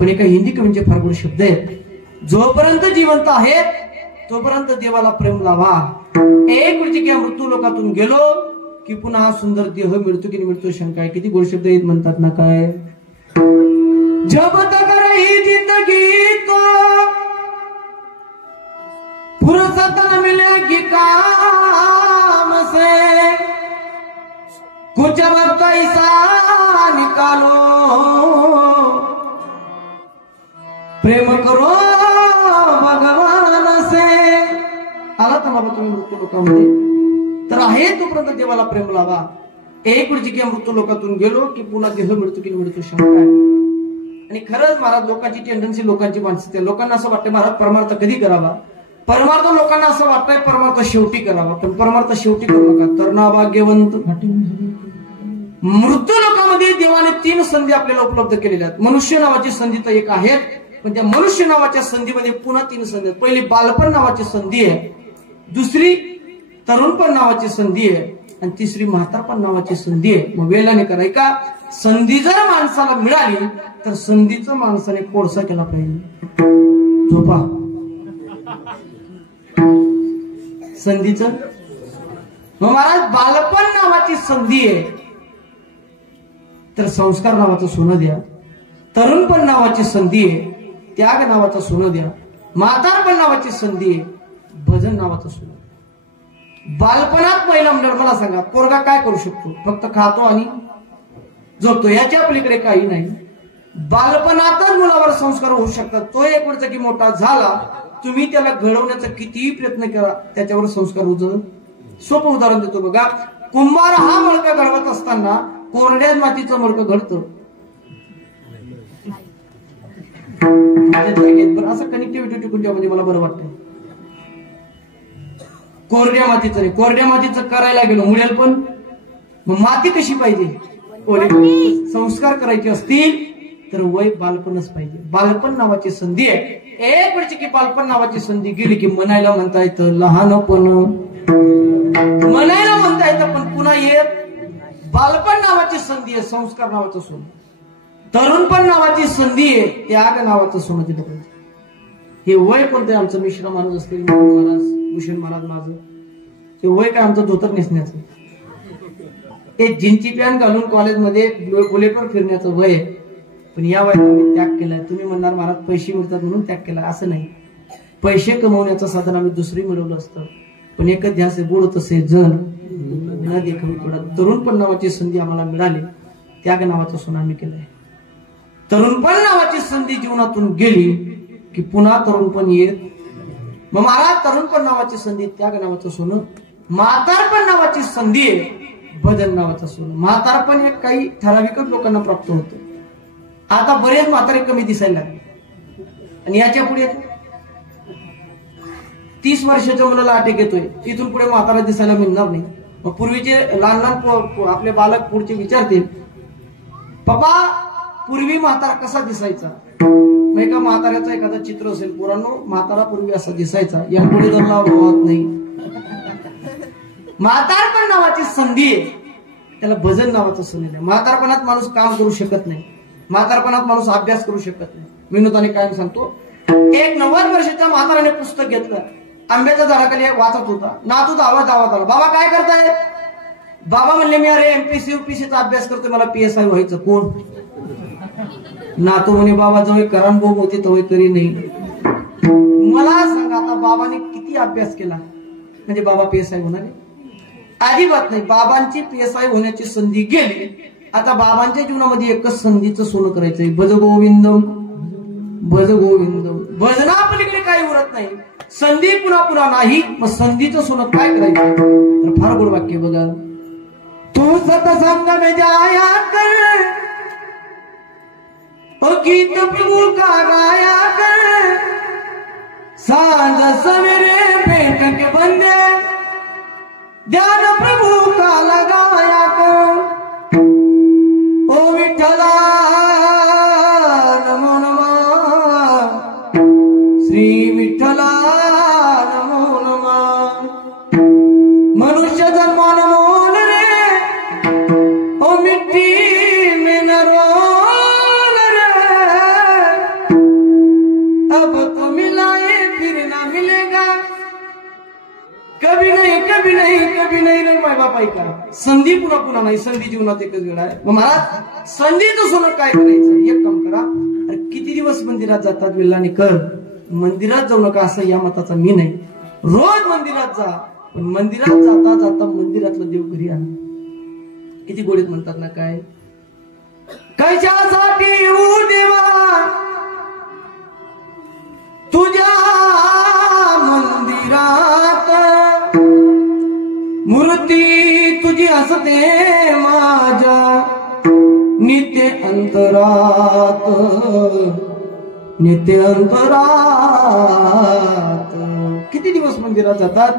पण एका हिंदी कवींचे फार गोड शब्द आहेत, जोपर्यंत जिवंत आहेत तोपर्यंत देवाला प्रेम लावा. एक वेळची किंवा मृत्यू लोकातून गेलो की पुन्हा हा सुंदर देह मिळतो की मिळतो शंका आहे. किती गोड शब्द येत म्हणतात ना काय, जब तक रही जिंदगी तो फुर्सत न मिलेगी काम से, कुछ वक्त ऐसा निकालो प्रेम करो भगवान से. आला तर बाबा तुम्ही मृत्यू लोकांमध्ये तर आहे तोपर्यंत देवाला प्रेम लावा. एक वेळची किंवा मृत्यू लोकातून गेलो की पुन्हा देह मिळतो की मिळतो शंका आहे. आणि खरंच महाराज लोकांची टेंडन्सी, लोकांची मानसिकता, लोकांना असं वाटतं महाराज परमार्थ कधी करावा. परमार्थ लोकांना असं वाटतंय परमार्थ शेवटी करावा, पण परमार्थ शेवटी करू नका. तरणा भाग्यवंत. मृत्यू लोकांमध्ये देवाने 3 संधी आपल्याला उपलब्ध केलेल्या आहेत. मनुष्य नावाची संधी तर एक आहे, पण त्या मनुष्य नावाच्या संधीमध्ये पुन्हा 3 संधी आहेत. पहिली बालपण नावाची संधी आहे, दुसरी तरुणपण नावाची संधी आहे, आणि तिसरी म्हातारपण नावाची संधी आहे. मग वेळाने करा का, संधी जर माणसाला मिळाली तर संधीचं माणसाने कोळसा केला पाहिजे. झोपा संधीच. मग महाराज बालपण नावाची संधी आहे तर संस्कार नावाचं सोनं द्या. तरुणपण नावाची संधी आहे, त्याग नावाचं सोनं द्या. म्हातारपण नावाची संधी आहे, भजन नावाचं सोनं. बालपणात पहिला मंडळ मला सांगा, पोरगा काय करू शकतो? फक्त खातो आणि झोपतो, याच्या पलीकडे काही नाही. बालपणातच मुलावर संस्कार होऊ शकतात. तो एक वर्ष की मोठा झाला, तुम्ही त्याला घडवण्याचा कितीही प्रयत्न केला त्याच्यावर संस्कार होतं. सोपं उदाहरण देतो बघा, कुंभार हा मडकं घडवत असताना कोरड्या मातीचं मडकं घडतं. असं कनेक्टिव्हिटी टिकून मला बरं वाटतं. कोरड्या मातीचं नाही, कोरड्या मातीचं करायला गेलो मुळेल, पण मग माती कशी पाहिजे? संस्कार करायचे असतील तर वय बालपणच पाहिजे. बालपण नावाची संधी आहे. एक वेळची की बालपण नावाची संधी गेली की म्हणायला म्हणता येतं लहानपण, म्हणायला म्हणता येतं, पण पुन्हा येत. बालपण नावाची संधी आहे, संस्कार नावाचं सोनं. तरुणपण नावाची संधी आहे, त्याग नावाचं सोनं दिलं पाहिजे. हे वय कोणतं आहे? आमचं मिश्र माणूस असतील महाराज, भूषण महाराज माझं, ते वय काय आमचं धोतर नेसण्याचं, ते जीन्सची पॅन्ट घालून कॉलेजमध्ये बुलेटवर फिरण्याचं वय आहे. पण या वयात आम्ही त्याग केलाय. तुम्ही म्हणणार महाराज पैसे मिळतात म्हणून त्याग केला, असं नाही. पैसे कमवण्याचं साधन आम्ही दुसरी मिळवलं असतं, पण एकच ध्यास आहे, बोलत असे जण न देखावी थोडा. तरुणपण नावाची संधी आम्हाला मिळाली, त्याग नावाचं सोनं आम्ही केलंय. तरुणपण नावाची संधी जीवनातून गेली की पुन्हा तरुणपण येत. मग महाराज तरुणपण नावाची संधी, त्याग नावाचं सोनं. म्हातारपण नावाची संधी आहे, भजन नावाचं सोनं. म्हातारपण हे काही ठराविकच लोकांना प्राप्त होतं. आता बरेच म्हातारे कमी दिसायला लागले, आणि याच्या पुढे 30 वर्षाच्या मुलाला अटॅक येतोय, तिथून पुढे म्हातारा दिसायला मिळणार नाही. मग पूर्वीचे लहान लहान आपले बालक पुढचे विचारतील, पप्पा पूर्वी म्हातारा कसा दिसायचा? मग एका म्हाताऱ्याचं एखादं चित्र असेल, पोरांनो म्हातारा पूर्वी असा दिसायचा, या पुढे जर होत नाही. म्हातारपण नावाची संधी आहे, त्याला भजन नावाचं संधी आहे. म्हातारपणात माणूस काम करू शकत नाही, म्हातारपणात माणूस अभ्यास करू शकत नाही. विनोदाने काय सांगतो, एक 90 वर्षाच्या म्हाताराने पुस्तक घेतलं, आंब्याच्या झाडाखाली वाचत होता. नातू धावत आला, बाबा काय करताय? बाबा म्हणले मी अरे एमपीसी युपीसीचा अभ्यास करतोय, मला PSI व्हायचं. कोण? नातू म्हणे बाबा जवळ करांबोब होते तेव्हा तरी नाही. मला सांगा आता बाबाने किती अभ्यास केला म्हणजे बाबा PSI होणार आहे? अजिबात नाही. बाबांची PSI होण्याची संधी गेली. आता बाबांच्या जीवनामध्ये एकच संधीचं सोनं करायचंय, भज गोविंदम भज गोविंदम. भजनापलीकडे काही उरत नाही, संधी पुन्हा पुन्हा नाही. मग संधीचं सोनं काय करायचं? तर फार गोड वाक्य बघा, तू सतसंग में जाया कर, गीत प्रभु का गाया कर, सांझ सवेरे भेट के बंदे ध्यान प्रभु करा. संधी पुन्हा पुन्हा नाही, संधी जीवनात एकच वेळ आहे. मग महाराज संधीचं सोनं काय करायचं, एक काम करा. अरे किती दिवस मंदिरात जातात वेल्लाने कर, मंदिरात जाऊ नका असं या मताचा मी नाही. रोज मंदिरात जा, पण मंदिरात जाता जाता मंदिरातलं देव घरी आण. किती गोडीत म्हणतात ना, काय कशासाठी येऊ देवा तुझ्या मंदिरात, मूर्ती तुझी असते माझ्या नित्य अंतरात, नित्य अंतरात. किती दिवस मंदिरात जातात,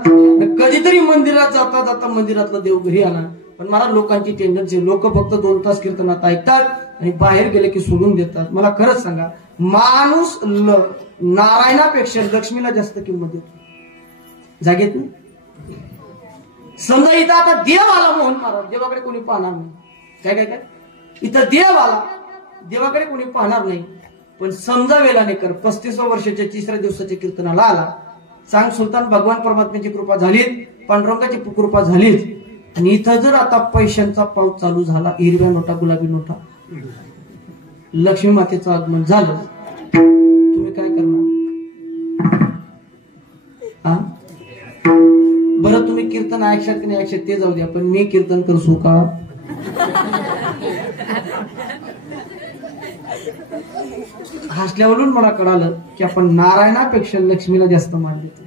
कधीतरी मंदिरात जाता जाता मंदिरातला देव घरी आला. पण मला लोकांची टेंडन्सी, लोक फक्त 2 तास कीर्तनात ऐकतात आणि बाहेर गेले की सोडून देतात. मला खरंच सांगा, माणूस नारायणापेक्षा लक्ष्मीला जास्त किंमत देतो. जागेत नाही. समजा इथं आता देव आला, मोहन महाराज, देवाकडे कोणी पाहणार नाही. काय काय काय इथं देव आला, देवाकडे कोणी पाहणार नाही. पण समजा वेळाने कर 35व्या वर्षाच्या 3ऱ्या दिवसाच्या कीर्तनाला आला, सांग सुलतान भगवान परमात्म्याची कृपा झाली, पांडुरंगाची कृपा झालीच, आणि इथं जर आता पैशांचा पाऊस चालू झाला, हिरव्या नोटा गुलाबी नोटा, लक्ष्मी मातेचं आगमन झालं, तुम्ही काय करणार? बरं तुम्ही कीर्तन ऐकशात की नाही ऐकशात ते जाऊ द्या, पण मी कीर्तन करसू का? हसल्यावरून मला कळालं की आपण नारायणापेक्षा लक्ष्मीला जास्त मान देतो.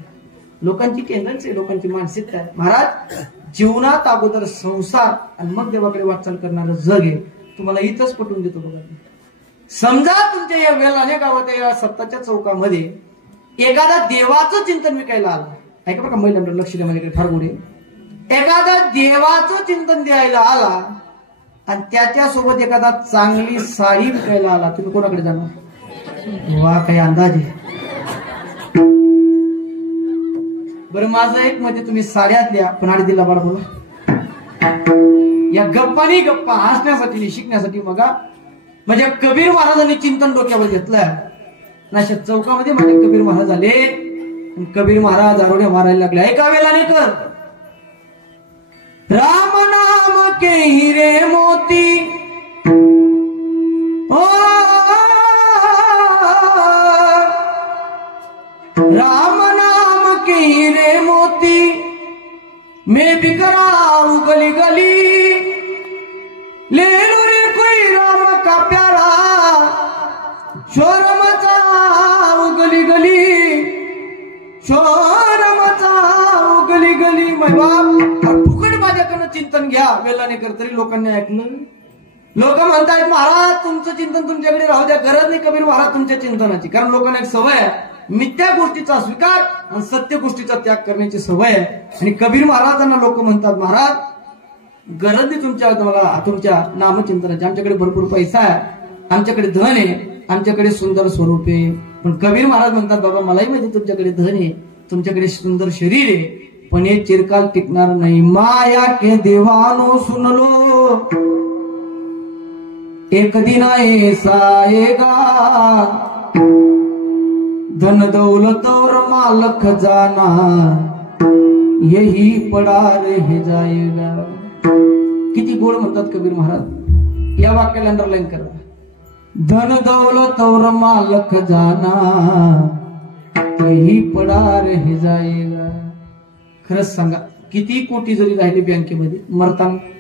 लोकांची टेंडन्सी, लोकांची मानसिकता आहे. महाराज जीवनात अगोदर संसार आणि मग देवाकडे वाटचाल करणारं जग आहे. तुम्हाला इथंच पटवून देतो बघा. समजा तुमच्या या वेलाने गावात या सत्ताच्या चौकामध्ये एखादा देवाचं चिंतन विकायला आलं, ऐका बघा महिलांना लक्ष द्या, माझ्याकडे फार गुढे. एखादा देवाचं चिंतन द्यायला आला आणि त्याच्यासोबत एखादा चांगली साडी विकायला आला, तुम्ही कोणाकडे जाणार? वा काही अंदाज आहे. बरं माझं एक म्हणजे तुम्ही साड्यात द्या पण आडी दिला बाळा बोला. या गप्पानी गप्पा हसण्यासाठी शिकण्यासाठी बघा. म्हणजे कबीर महाराजांनी चिंतन डोक्यावर घेतलं. नाशिक चौकामध्ये माझे कबीर महाराज आले, कबीर महाराज आरोड्या मारायला लागले. ऐका वेळाने कर, राम नाम के हिरे मोती, ओ राम नाम के हिरे मोती, मैं बिकराऊ गली गली, ले लो रे कोई राम का प्यारा, शोर मचाओ गली गली, शोर मचाओ गली गली. फुकट माझ्याकडनं चिंतन घ्या वेळाने कर. तरी लोकांनी ऐकलं. लोक म्हणतात महाराज तुमचं चिंतन तुमच्याकडे राहू द्या, गरज नाही कबीर महाराज तुमच्या चिंतनाची. कारण लोकांना एक सवय आहे मिथ्या गोष्टीचा स्वीकार आणि सत्य गोष्टीचा त्याग करण्याची सवय आहे. आणि कबीर महाराजांना लोक म्हणतात महाराज गरज नाही तुमच्या नामचिंतनाची. आमच्याकडे भरपूर पैसा आहे, आमच्याकडे धन आहे, आमच्याकडे सुंदर स्वरूप आहे. पण कबीर महाराज म्हणतात बाबा मलाही माहिती तुमच्याकडे धन आहे, तुमच्याकडे सुंदर शरीर आहे, पण हे चिरकाल टिकणार नाही. माया के देवानो सुन लो, एक दिन ऐसा आएगा, धन दौलत और माल खजाना यही पड़ा रह जाएगा. किती गोड म्हणतात कबीर महाराज. या वाक्याला अंडरलाईन करा. धन दौलत और माल खजाना यही पड़ा रह जाएगा. खरंच सांगा किती कोटी जरी राहिले बँकेमध्ये मरताना.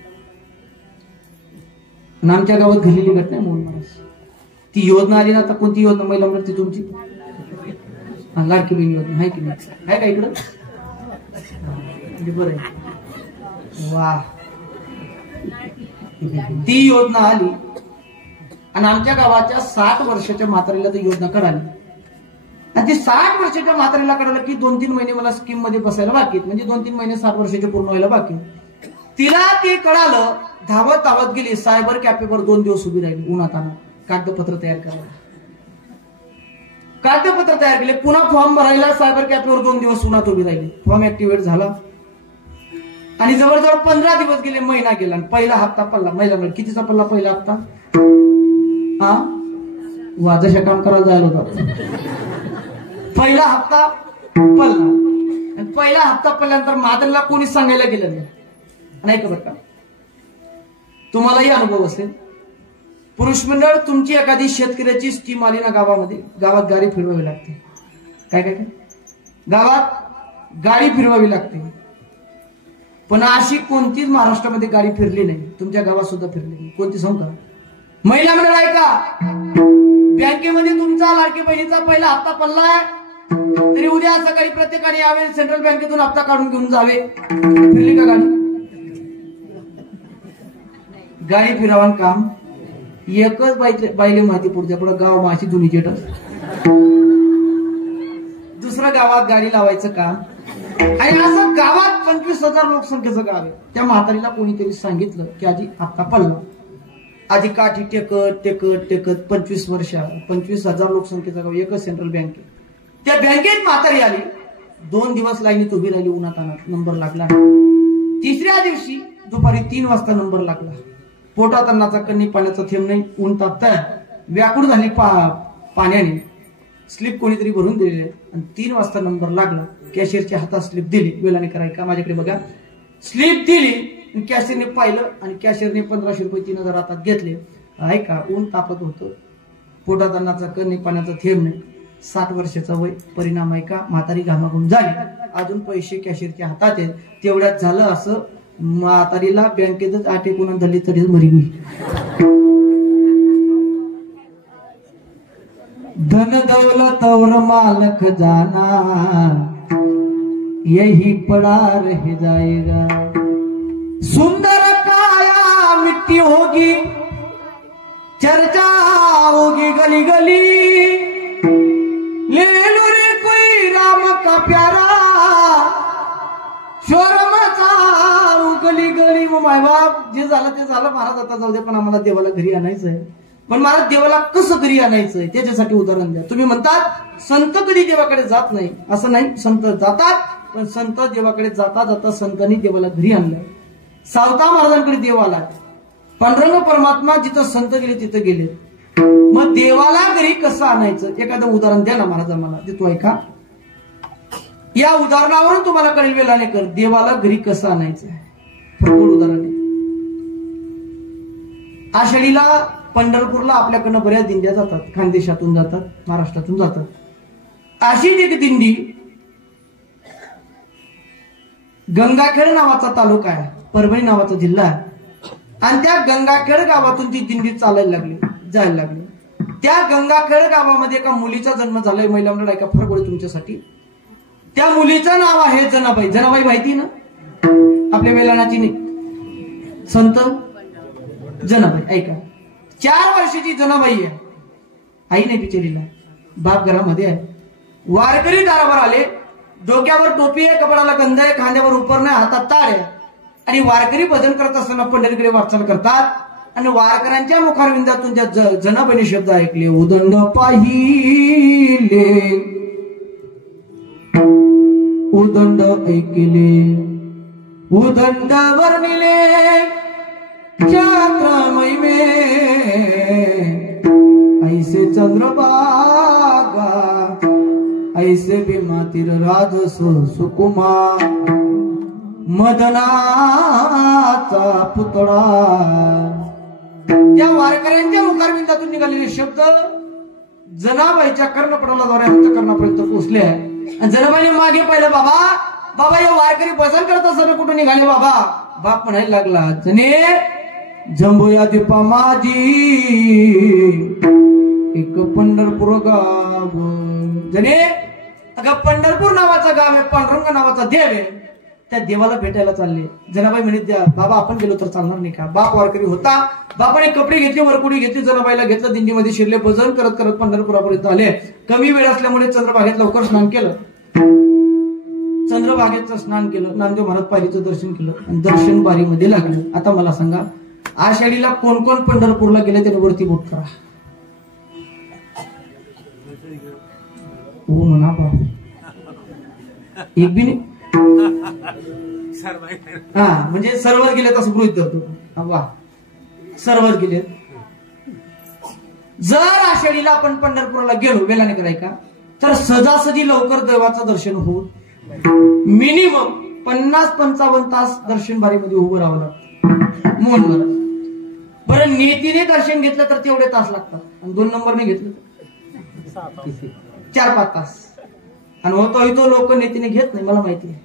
आमच्या गावात घडलेली घटना मोहन महाराज. ती योजना आली ना आता. कोणती योजना महिला म्हणते तुमची? लाडकी बहीण योजना आहे की नाही? आहे का इकडं? बरं आहे. वा ती योजना आली आणि आमच्या गावाच्या 60 वर्षाच्या म्हातारीला ती योजना कळाली. आणि ती 60 वर्षाच्या म्हातारीला कळालं की 2-3 महिने मला स्कीम मध्ये बसायला बाकी, म्हणजे 2-3 महिने 60 वर्षाचे पूर्ण व्हायला बाकी. तिला ते कळालं, धावत धावत गेली सायबर कॅफेवर 2 दिवस उभी राहिली उन्हाताना. कागदपत्र तयार करायला कागदपत्र तयार केले, पुन्हा फॉर्म भरायला सायबर कॅफेवर 2 दिवस उन्हात उभी राहिली. फॉर्म ऍक्टिव्हेट झाला आणि जवळजवळ 15 दिवस गेले, महिना गेला. पहिला हप्ता पडला महिला. कितीचा पडला पहिला हप्ता? हा वाजशा काम करायला जायला होता. पहिला हप्ता पडला आणि पहिला हप्ता पडल्यानंतर म्हातारीला कोणी सांगायला गेलं नाही. नाही का बरं का? तुम्हालाही अनुभव असेल. पुरुष मंडळ, तुमची एखादी शेतकऱ्याची स्कीम आली ना गावामध्ये, गावात गाडी फिरवावी लागते. काय काय काय गावात गाडी फिरवावी लागते. पण अशी कोणतीच महाराष्ट्रामध्ये गाडी फिरली नाही, तुमच्या गावात सुद्धा फिरली नाही. कोणती सांगू का? महिला मंडळ आहे का? बँकेमध्ये तुमचा लाडकी बहिणीचा पहिला हप्ता पडलाय, तरी उद्या सकाळी प्रत्येकाने यावे, सेंट्रल बँकेतून हप्ता काढून घेऊन जावे. फिरली का गाडी? गाडी फिरवान काम एकच बाईले माहिती पुढच्या पुढे गाव माशी जुनी चेट. दुसऱ्या गावात गाडी लावायचं काम. आणि असं गावात 25,000 लोकसंख्येचं गाव आहे. त्या म्हातारीला कोणीतरी सांगितलं की आजी हप्ता पडला. आधी काठी टेकत टेकत टेकत 25 वर्ष, 25,000 लोकसंख्येचं गाव, एकच सेंट्रल बँक आहे. त्या बँकेत म्हातारी आली. 2 दिवस लाईनीत उभी राहिली, उन्हात आणत नंबर लागला. तिसऱ्या दिवशी दुपारी 3 वाजता नंबर लागला. पोटात अन्नाचा कणी पाण्याचा थेंब नाही, ऊन तापताय, व्याकुळ झाली पाण्याने. स्लिप कोणीतरी भरून दिलेली आणि 3 वाजता नंबर लागला. कॅशियरच्या हातात स्लिप दिली. वेळाने करायचं का? माझ्याकडे बघा. स्लिप दिली, कॅशियरने पाहिलं आणि कॅशियरने 1500 रुपये 3000 हातात घेतले. ऐका, ऊन तापत होतं, पोटात अन्नाचा कणी पाण्याचा थेंब नाही, 60 वर्षाचा वय. परिणाम आहे का? म्हातारी घामाघूम झाली. अजून पैसे कॅशियरच्या हातात आहेत. तेवढ्यात झालं असं, म्हातारीला बँकेतच आटेकुना धरली तरी मरी गेली. धन दौलत और माल खजाना यही पड़ा रह जाएगा. सुंदर काया मिट्टी होगी, चर्चा होगी गली गली. ले लो रे कोई राम का प्यारा, शोरमाचा गली गली. मग मायबाप जे झालं ते झालं, महाराज आता जाऊ दे, पण आम्हाला देवाला घरी आणायचंय. पण महाराज देवाला कसं घरी आणायचंय त्याच्यासाठी उदाहरण द्या. तुम्ही म्हणतात संत कधी देवाकडे जात नाही. असं नाही, संत जातात, पण संत देवाकडे जाता जाता संतांनी देवाला घरी आणलं. सावता महाराजांकडे देव आला. पांडुरंग परमात्मा जिथं संत गेले तिथं गेले. मग देवाला घरी कसं आणायचं एखादं उदाहरण द्या ना महाराज, आम्हाला देतो ऐका. या उदाहरणावरून तुम्हाला कळेल वेळाने कर देवाला घरी कसं आणायचं. उदाहरण आहे, आषाढीला पंढरपूरला आपल्याकडनं बऱ्याच दिंड्या जातात. खानदेशातून जातात, महाराष्ट्रातून जातात. अशीच एक दिंडी गंगाखेड नावाचा तालुका आहे, परभणी नावाचा जिल्हा आहे. आणि त्या गंगाखेड गावातून ती दिंडी चालायला लागली, जायला लागली. त्या गंगाखेड गावामध्ये एका मुलीचा जन्म झालाय. महिला मंडळ ऐका, फरक होईल तुमच्यासाठी. त्या मुलीचं नाव आहे जनाबाई. जनाबाई माहिती ना आपल्या वेलाणाची नाही, संत जनाबाई. ऐका, 4 वर्षाची जनाबाई आहे. आई नाही बिचारीला, बाप घरामध्ये आहे. वारकरी दारावर आले. डोक्यावर टोपी आहे, कपडाला गंध आहे, खांद्यावर उपर नाही, हातात ताळ आहे. आणि वारकरी भजन करत असताना पंढरीकडे वाटचाल करतात. आणि वारकऱ्यांच्या मुखारविंदातून त्या जनाबाईने शब्द ऐकले, उदंड पाहिले, उदंड ऐकले, उदंड वर्णिले, चंद्र महिमे ऐसे चंद्रभागा, ऐसे भीमातीर राजस सुकुमार, मदनाचा पुतळा. त्या वारकऱ्यांच्या मुखारविंदातून निघालेले शब्द जनाबाईच्या कर्णपटलाद्वारे अंतःकरणापर्यंत पोहोचले आहे. आणि जनाबाईने मागे पाहिलं, बाबा बाबा हे वारकरी भजन करत असताना कुठून निघाले बाबा? बाप म्हणायला लागला, जने जंबोया दीपा माझी एक पंढरपूर गाव. जने अगं पंढरपूर नावाचं गाव आहे, पांडुरंग नावाचा देव आहे. त्या देवाला भेटायला चालले. जनाबाई म्हणे, बाबा आपण गेलो तर चालणार नाही का? बाप वारकरी होता. बापाने कपडे घेतले, वरकुडी घेतली, जनाबाईला घेतलं, दिंडीमध्ये शिरले, भजन करत करत पंढरपुरापर्यंत आले. कमी वेळ असल्यामुळे चंद्रभागेत लवकर स्नान केलं. चंद्रभागेचं स्नान केलं, नामदेव महाराज पायरीचं दर्शन केलं आणि दर्शन बारीमध्ये लागलं. आता मला सांगा, आषाढीला कोण कोण पंढरपूरला गेले त्याने वरती बोट करा. हो म्हणा बाप, एक बी नाही. हा म्हणजे सर्वच गेले असं गृहीत धरतो. वा, सर्वच गेले. जर आषाढीला आपण पंढरपूरला गेलो वेळाने करायचा तर सहजासहजी लवकर देवाचं दर्शन होऊन मिनिमम 50-55 तास दर्शन बारीमध्ये उभं राहावं लागतं मोहन महाराज. बरं नेतीने दर्शन घेतलं तर तेवढे तास लागतात आणि 2 नंबरने घेतलं 4-5 तास. आणि होतो लोक नेतीने घेत नाही मला माहिती आहे.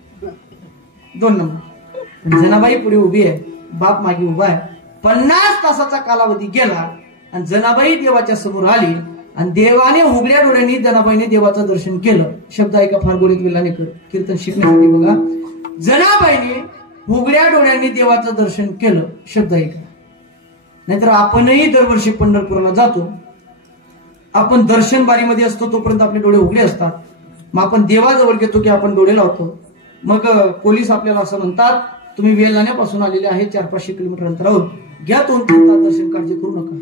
2 नंबर जनाबाई पुढे उभी आहे, बाप मागे उभा आहे. 50 तासाचा कालावधी गेला आणि जनाबाई देवाच्या समोर आली आणि देवाने उघड्या डोळ्यांनी जनाबाईने देवाचं दर्शन केलं. शब्द ऐका फार गोडीत वेळाने कीर्तन शिकण्यासाठी बघा. जनाबाईने उघड्या डोळ्यांनी देवाचं दर्शन केलं. शब्द ऐका. नाहीतर आपणही दरवर्षी पंढरपूरला जातो, आपण दर्शन बारीमध्ये असतो तोपर्यंत आपले डोळे उघडे असतात. मग आपण देवाजवळ घेतो की आपण डोळे लावतो. मग पोलीस आपल्याला असं म्हणतात तुम्ही वेलनाण्यापासून आलेले आहे 400-500 किलोमीटर अंतरावर, घ्या 2-3 तास दर्शन, काळजी करू नका,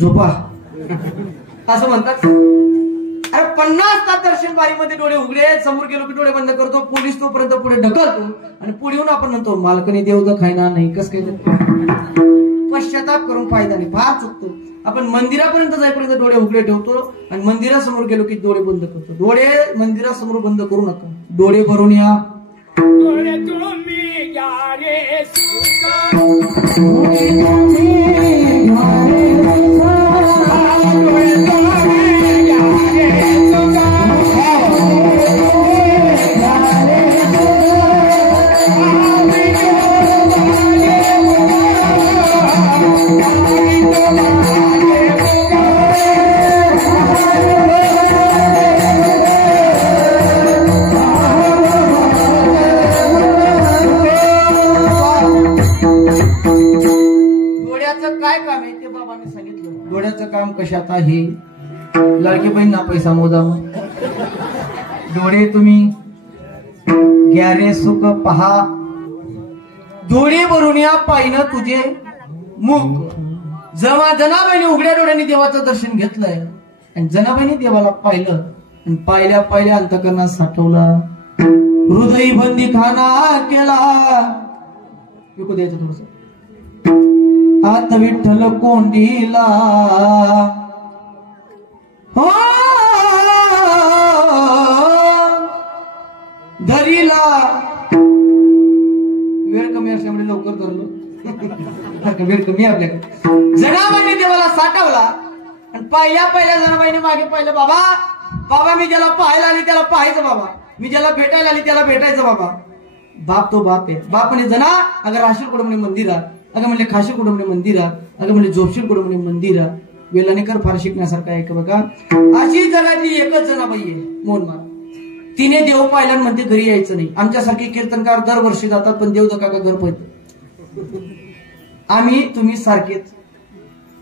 झोपा असं म्हणतात. अरे 50 तास दर्शन बारीमध्ये डोळे उघडे, समोर गेलो की डोळे बंद करतो, पोलीस तोपर्यंत पुढे ढकलतो आणि पुढे येऊन आपण म्हणतो मालकाने देव खायना नाही कस काय. पश्चाताप करून फायदा नाही, फार चुकतो. आपण मंदिरापर्यंत जाईपर्यंत डोळे उघडे ठेवतो आणि मंदिरासमोर गेलो की डोळे बंद करतो. डोळे मंदिरासमोर बंद करू नका, डोळे भरून या. डोळे तुम्ही घ्या रे सुका, डोळे तुम्ही घ्या रे सुका, डोळे तुम्ही घ्या रे सुका, काय काम आहे ते बाबांनी सांगितलं. डोळ्याचं काम कशात आहे, लाडकी बहिणींना पैसा मोजा. डोळे तुम्ही घ्या रे सुख पहा, डोळे भरून या पाहिनं तुझे मुख. जेव्हा जनाबाईने उघड्या डोळ्यांनी देवाचं दर्शन घेतलंय आणि जनाबाईने देवाला पाहिलं आणि पाहिल्या अंतकरणात साठवला, हृदय बंदी खाना केला. विकू द्यायचं थोडस. हात विठ्ठल कोंडीला हो धरीला. वेळ कमी असल्यामुळे लवकर धरलो, वेळ कमी आपल्याकडे. जनाबाईने देवाला साठवला आणि पहिल्या जनाबाईने मागे पाहिलं. बाबा मी ज्याला पाहायला आली त्याला पाहायचं बाबा, मी ज्याला भेटायला आली त्याला भेटायचं बाबा. बाप तो बाप आहे. बाप म्हणे जना अगर राशील कुठं म्हणे मंदिरात, अगं म्हणले खाशील कुठं म्हणे मंदिरात, अगं म्हणले झोपशील कुठं म्हणे मंदिरात. वेलानेकर फार शिकण्यासारखं आहे का बघा. अशी जगातली एकच जनाबाई आहे मोहन महाराज. तिने देव पाहिला म्हणते घरी यायचं नाही. आमच्यासारखे कीर्तनकार दरवर्षी जातात पण देव का घर पळत. आम्ही तुम्ही सारखेच.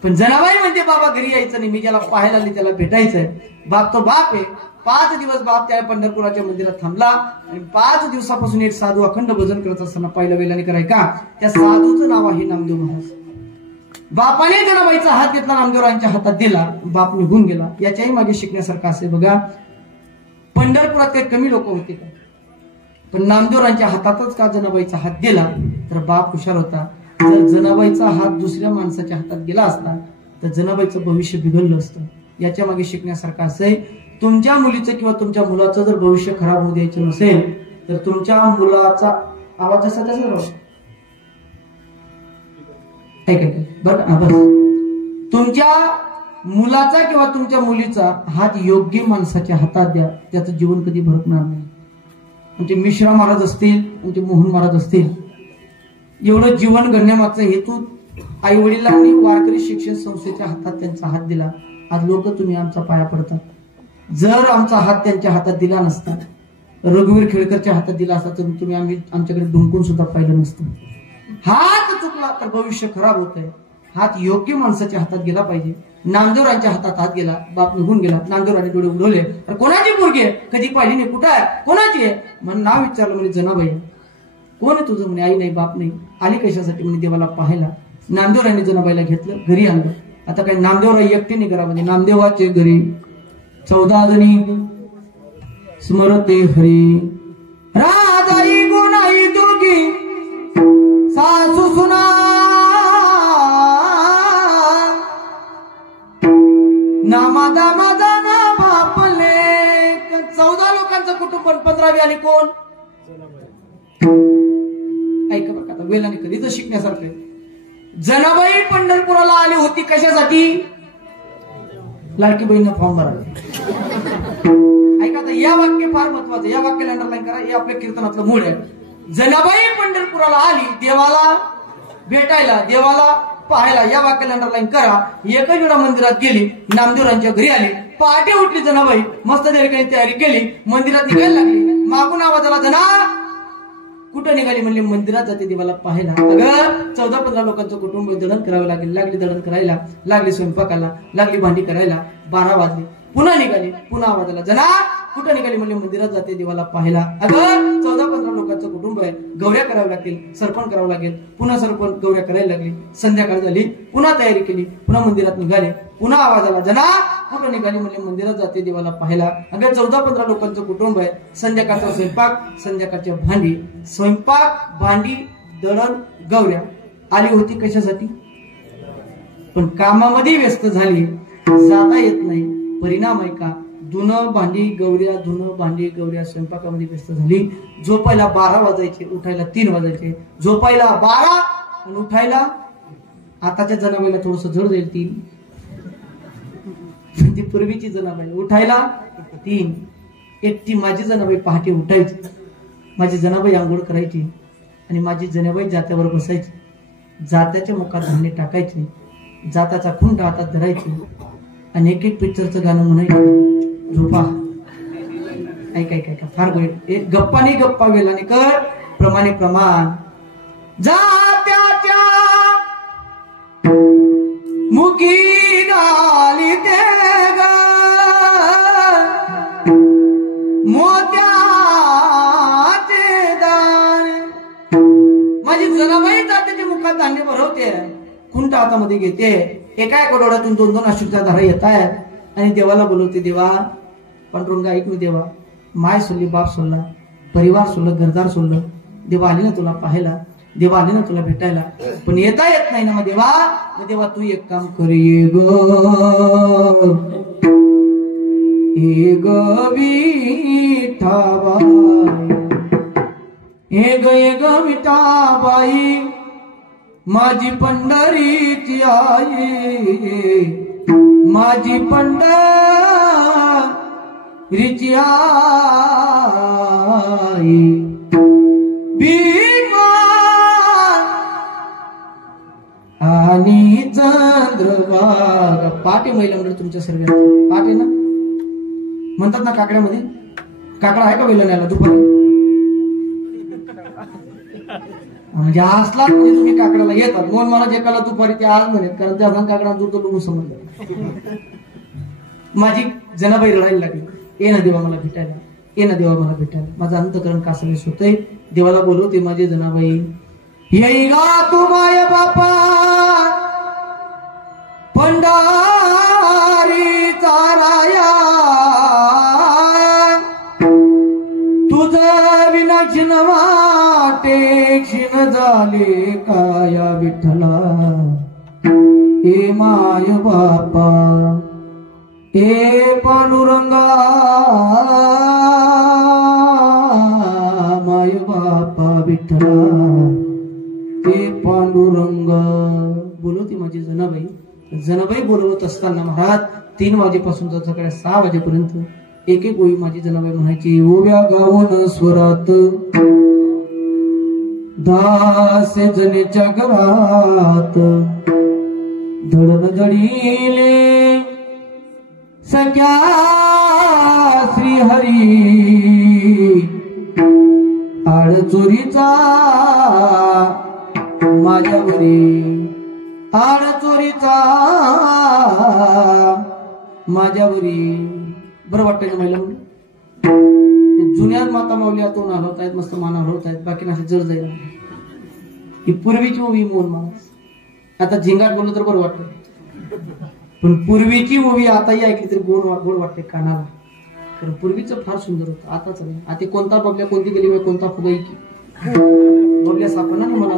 पण जनाबाई म्हणते बाबा घरी यायचं नाही, मी ज्याला पाहायला आली त्याला भेटायचंय. बाप तो बाप आहे. 5 दिवस बाप त्या पंढरपुराच्या मंदिरात थांबला आणि 5 दिवसापासून एक साधू अखंड भजन करत असताना पाहिलं वेलाने कराय का. त्या साधूचं नाव आहे नामदेव महाराज. बापाने जनाबाईचा हात घेतला, नामदेवरायांच्या हातात दिला, बाप निघून गेला. याच्याही मागे शिकण्यासारखं असे बघा. पंढरपुरात काही कमी लोक होते का, पण नामदेवरायांच्या हातातच का जनाबाईचा हात दिला तर बाप हुशार होता. जर जनाबाईचा हात दुसऱ्या माणसाच्या हातात गेला असता तर जनाबाईचं भविष्य बिघडलं असतं. याच्या मागे शिकण्यासारखं असं तुमच्या मुलीचं किंवा तुमच्या मुलाचं जर भविष्य खराब होऊ द्यायचं नसेल तर तुमच्या मुलाचा आवाज जसा तसा बस तुमच्या मुलाचा किंवा तुमच्या मुलीचा हात योग्य माणसाच्या हातात द्या, त्याचं जीवन कधी भरकणार नाही. म्हणजे मिश्रा महाराज असतील, म्हणजे मोहन महाराज असतील, एवढं जीवन घडण्यामागचा हेतू आई वडिलांनी वारकरी शिक्षण संस्थेच्या हातात त्यांचा हात दिला. आज लोक तुम्ही आमचा पाया पडतात. जर आमचा हात त्यांच्या हातात दिला नसता, रघुवीर खेळकरच्या हातात दिला असता तर तुम्ही आमच्याकडे ढुंकून सुद्धा पाहिलं नसतं. हात चुकला तर भविष्य खराब होत आहे. हात योग्य माणसाच्या हातात गेला पाहिजे. नामदेवरांच्या हातात हात गेला, बाप निघून गेला. नामदेवरांनी डोळे उडवले, तर कोणाची पोरगी आहे कधी पाहिली नाही, कुठं आहे, कोणाची आहे म्हणून नाव विचारलं. म्हणजे जनाबाई. कोण आहे तुझं म्हणे. आई नाही बाप नाही. आली कशासाठी म्हणे देवाला पाहायला. नामदेवरांनी जनाबाईला घेतलं, घरी आणलं. आता काही नामदेवराय एकटे नाही घरामध्ये. नामदेवाचे घरी 14 जणी स्मरते हरी. राजाई गुणाई दोघी सासू सुना, नामादा माझा ना बापले. 14 लोकांचं कुटुंब. 15वी आली कोण. ऐका बघा आता वेळाने कधी तर शिकण्यासारखं आहे. जनाबाई पंढरपुराला आली होती कशासाठी? लाडकी बहीण फॉर्म भरायला. ऐका आता या वाक्य फार महत्वाचं, या वाक्याला अंडरलाईन करा, हे आपल्या कीर्तनातलं मूळ आहे. जनाबाई पंढरपुराला आली देवाला भेटायला, देवाला पाहायला, या वाक्याला अंडरलाईन करा. एकच वेळा मंदिरात गेली, नामदेवरांच्या घरी आली, पहाटे उठली जनाबाई, मस्त देवकाने तयारी केली, मंदिरात निघायला लागली. मागून आवाज आला, जना कुठं निघाली? म्हणले मंदिरात जाते देवाला पाहायला. अगं 14-15 लोकांचं कुटुंब दळण करावं लागेल. लागली दळण करायला, लागली स्वयंपाकाला, लागली भांडी करायला. 12 वाजले, पुन्हा निघाली, पुन्हा आवाज आला, जना कुठं निघाली? म्हणले मंदिरात जाते देवाला पाहायला. अगं 14-15 लोकांचं कुटुंब आहे, गौऱ्या करावं लागतील, सरपण करावं लागेल. पुन्हा सरपण गौऱ्या करायला लागली. संध्याकाळ झाली, पुन्हा तयारी केली, पुन्हा मंदिरात निघाले, पुन्हा आवाज आला, जना कुठं निघाली? म्हणले मंदिरात जाते देवाला पाहायला. अगं 14-15 लोकांचं कुटुंब आहे, संध्याकाळचा स्वयंपाक, संध्याकाळच्या भांडी, स्वयंपाक भांडी दळण गौऱ्या. आली होती कशासाठी? पण कामामध्ये व्यस्त झाली, जाता येत नाही. परिणाम आहे का? धुणं भांडी गौऱ्या, धुणं भांडी गौऱ्या, स्वयंपाकामध्ये व्यस्त झाली. झोपायला 12 वाजायचे, उठायला 3 वाजायचे. झोपायला 12 आणि उठायला आताच्या जनाबाईला थोडस जड जाईल 3. ती पूर्वीची जनाबाई उठायला 3. एकटी माझी जनाबाई पहाटे उठायची, माझी जनाबाई आंघोळ करायची आणि माझी जनाबाई जात्यावर बसायची. जात्याच्या मुखात धान्य टाकायचे, जाताचा खुंट हातात धरायची आणि एक पिक्चरचं गाणं म्हणायचं, झोपा. ऐका फार गोड. गप्पाने गप्पा वेलाने कर, प्रमाणे प्रमाण. जात्याच्या मुखी गाली ते ग मोत्याचे दान. माझी जनाबाई जात्याच्या मुखात धान्य भरवते, खुंट हातामध्ये घेते, एका डोळ्यातून 2-2 अश्रूच्या धारा येत आहेत आणि देवाला बोलवते, देवा पांडुरंगा ऐक मी, देवा माय सोडली, बाप सोडला, परिवार सोडलं, घरदार सोडलं. देवा आली ना तुला पाहायला, देवा आली ना तुला भेटायला, पण येता येत नाही ना. मग देवा तू एक काम कर, ये ग विठाबाई, ये ग विठाबाई, माझी पंढरीची आई, माझी पंढरीची आई. भीमा आणि चंद्रभागा. पाटे महिला म्हणजे तुमच्या सर्व पाटे ना म्हणतात ना. काकड्यामध्ये काकडा आहे का बैलाला दुपारी? म्हणजे असला म्हणजे तुम्ही काकड्याला येतात. म्हणून मला जे काला दुपारी ते आज म्हणत, कारण त्या काकडा दूर तो समजलं. माझी जनाबाई रडायला लागली, ये ना देवा मला भेटायला, ये ना देवा मला भेटायला. माझं अंतकरण कासवेस होतंय. देवाला बोलवते, माझी जनाबाई येई गा तू माय बापा पंढारी चाराया, तुझं विनाक्षण वाटे क्षीण झाले काया विठ्ठला. ए माय बापा, ए पांडुरंगा, माय बापा विठ्ठला, ए पांडुरंग. बोलवती माझी जनाबाई. जनाबाई बोलवत असताना महाराज 3 वाजेपासून तर सकाळी 6 वाजेपर्यंत एक ओळी माझी जनाबाई म्हणायची, ओव्या गावन स्वरात दास जनेच्या घरात दळण दळीले सख्या श्रीहरी, आडचोरीचा माझ्यावरी, आडचोरीचा माझ्यावरी. बरं वाटतंय का महिला? जुन्याच माता माऊल्यातून हलवत आहेत, मस्त मान हलवत आहेत, बाकी असे जड जाईल. ही पूर्वीची ओवी मोल माणूस. आता झिंगाट बोललं तर बरं वाटतं, पण पूर्वीची ओवी आताही ऐकली तरी गोड वाटते कानाला. कारण पूर्वीचं फार सुंदर होतं, आताच नाही. आता कोणता बबल्या कोणती गेली, कोणता फुगाई की बबल्या सापडणार ना मला.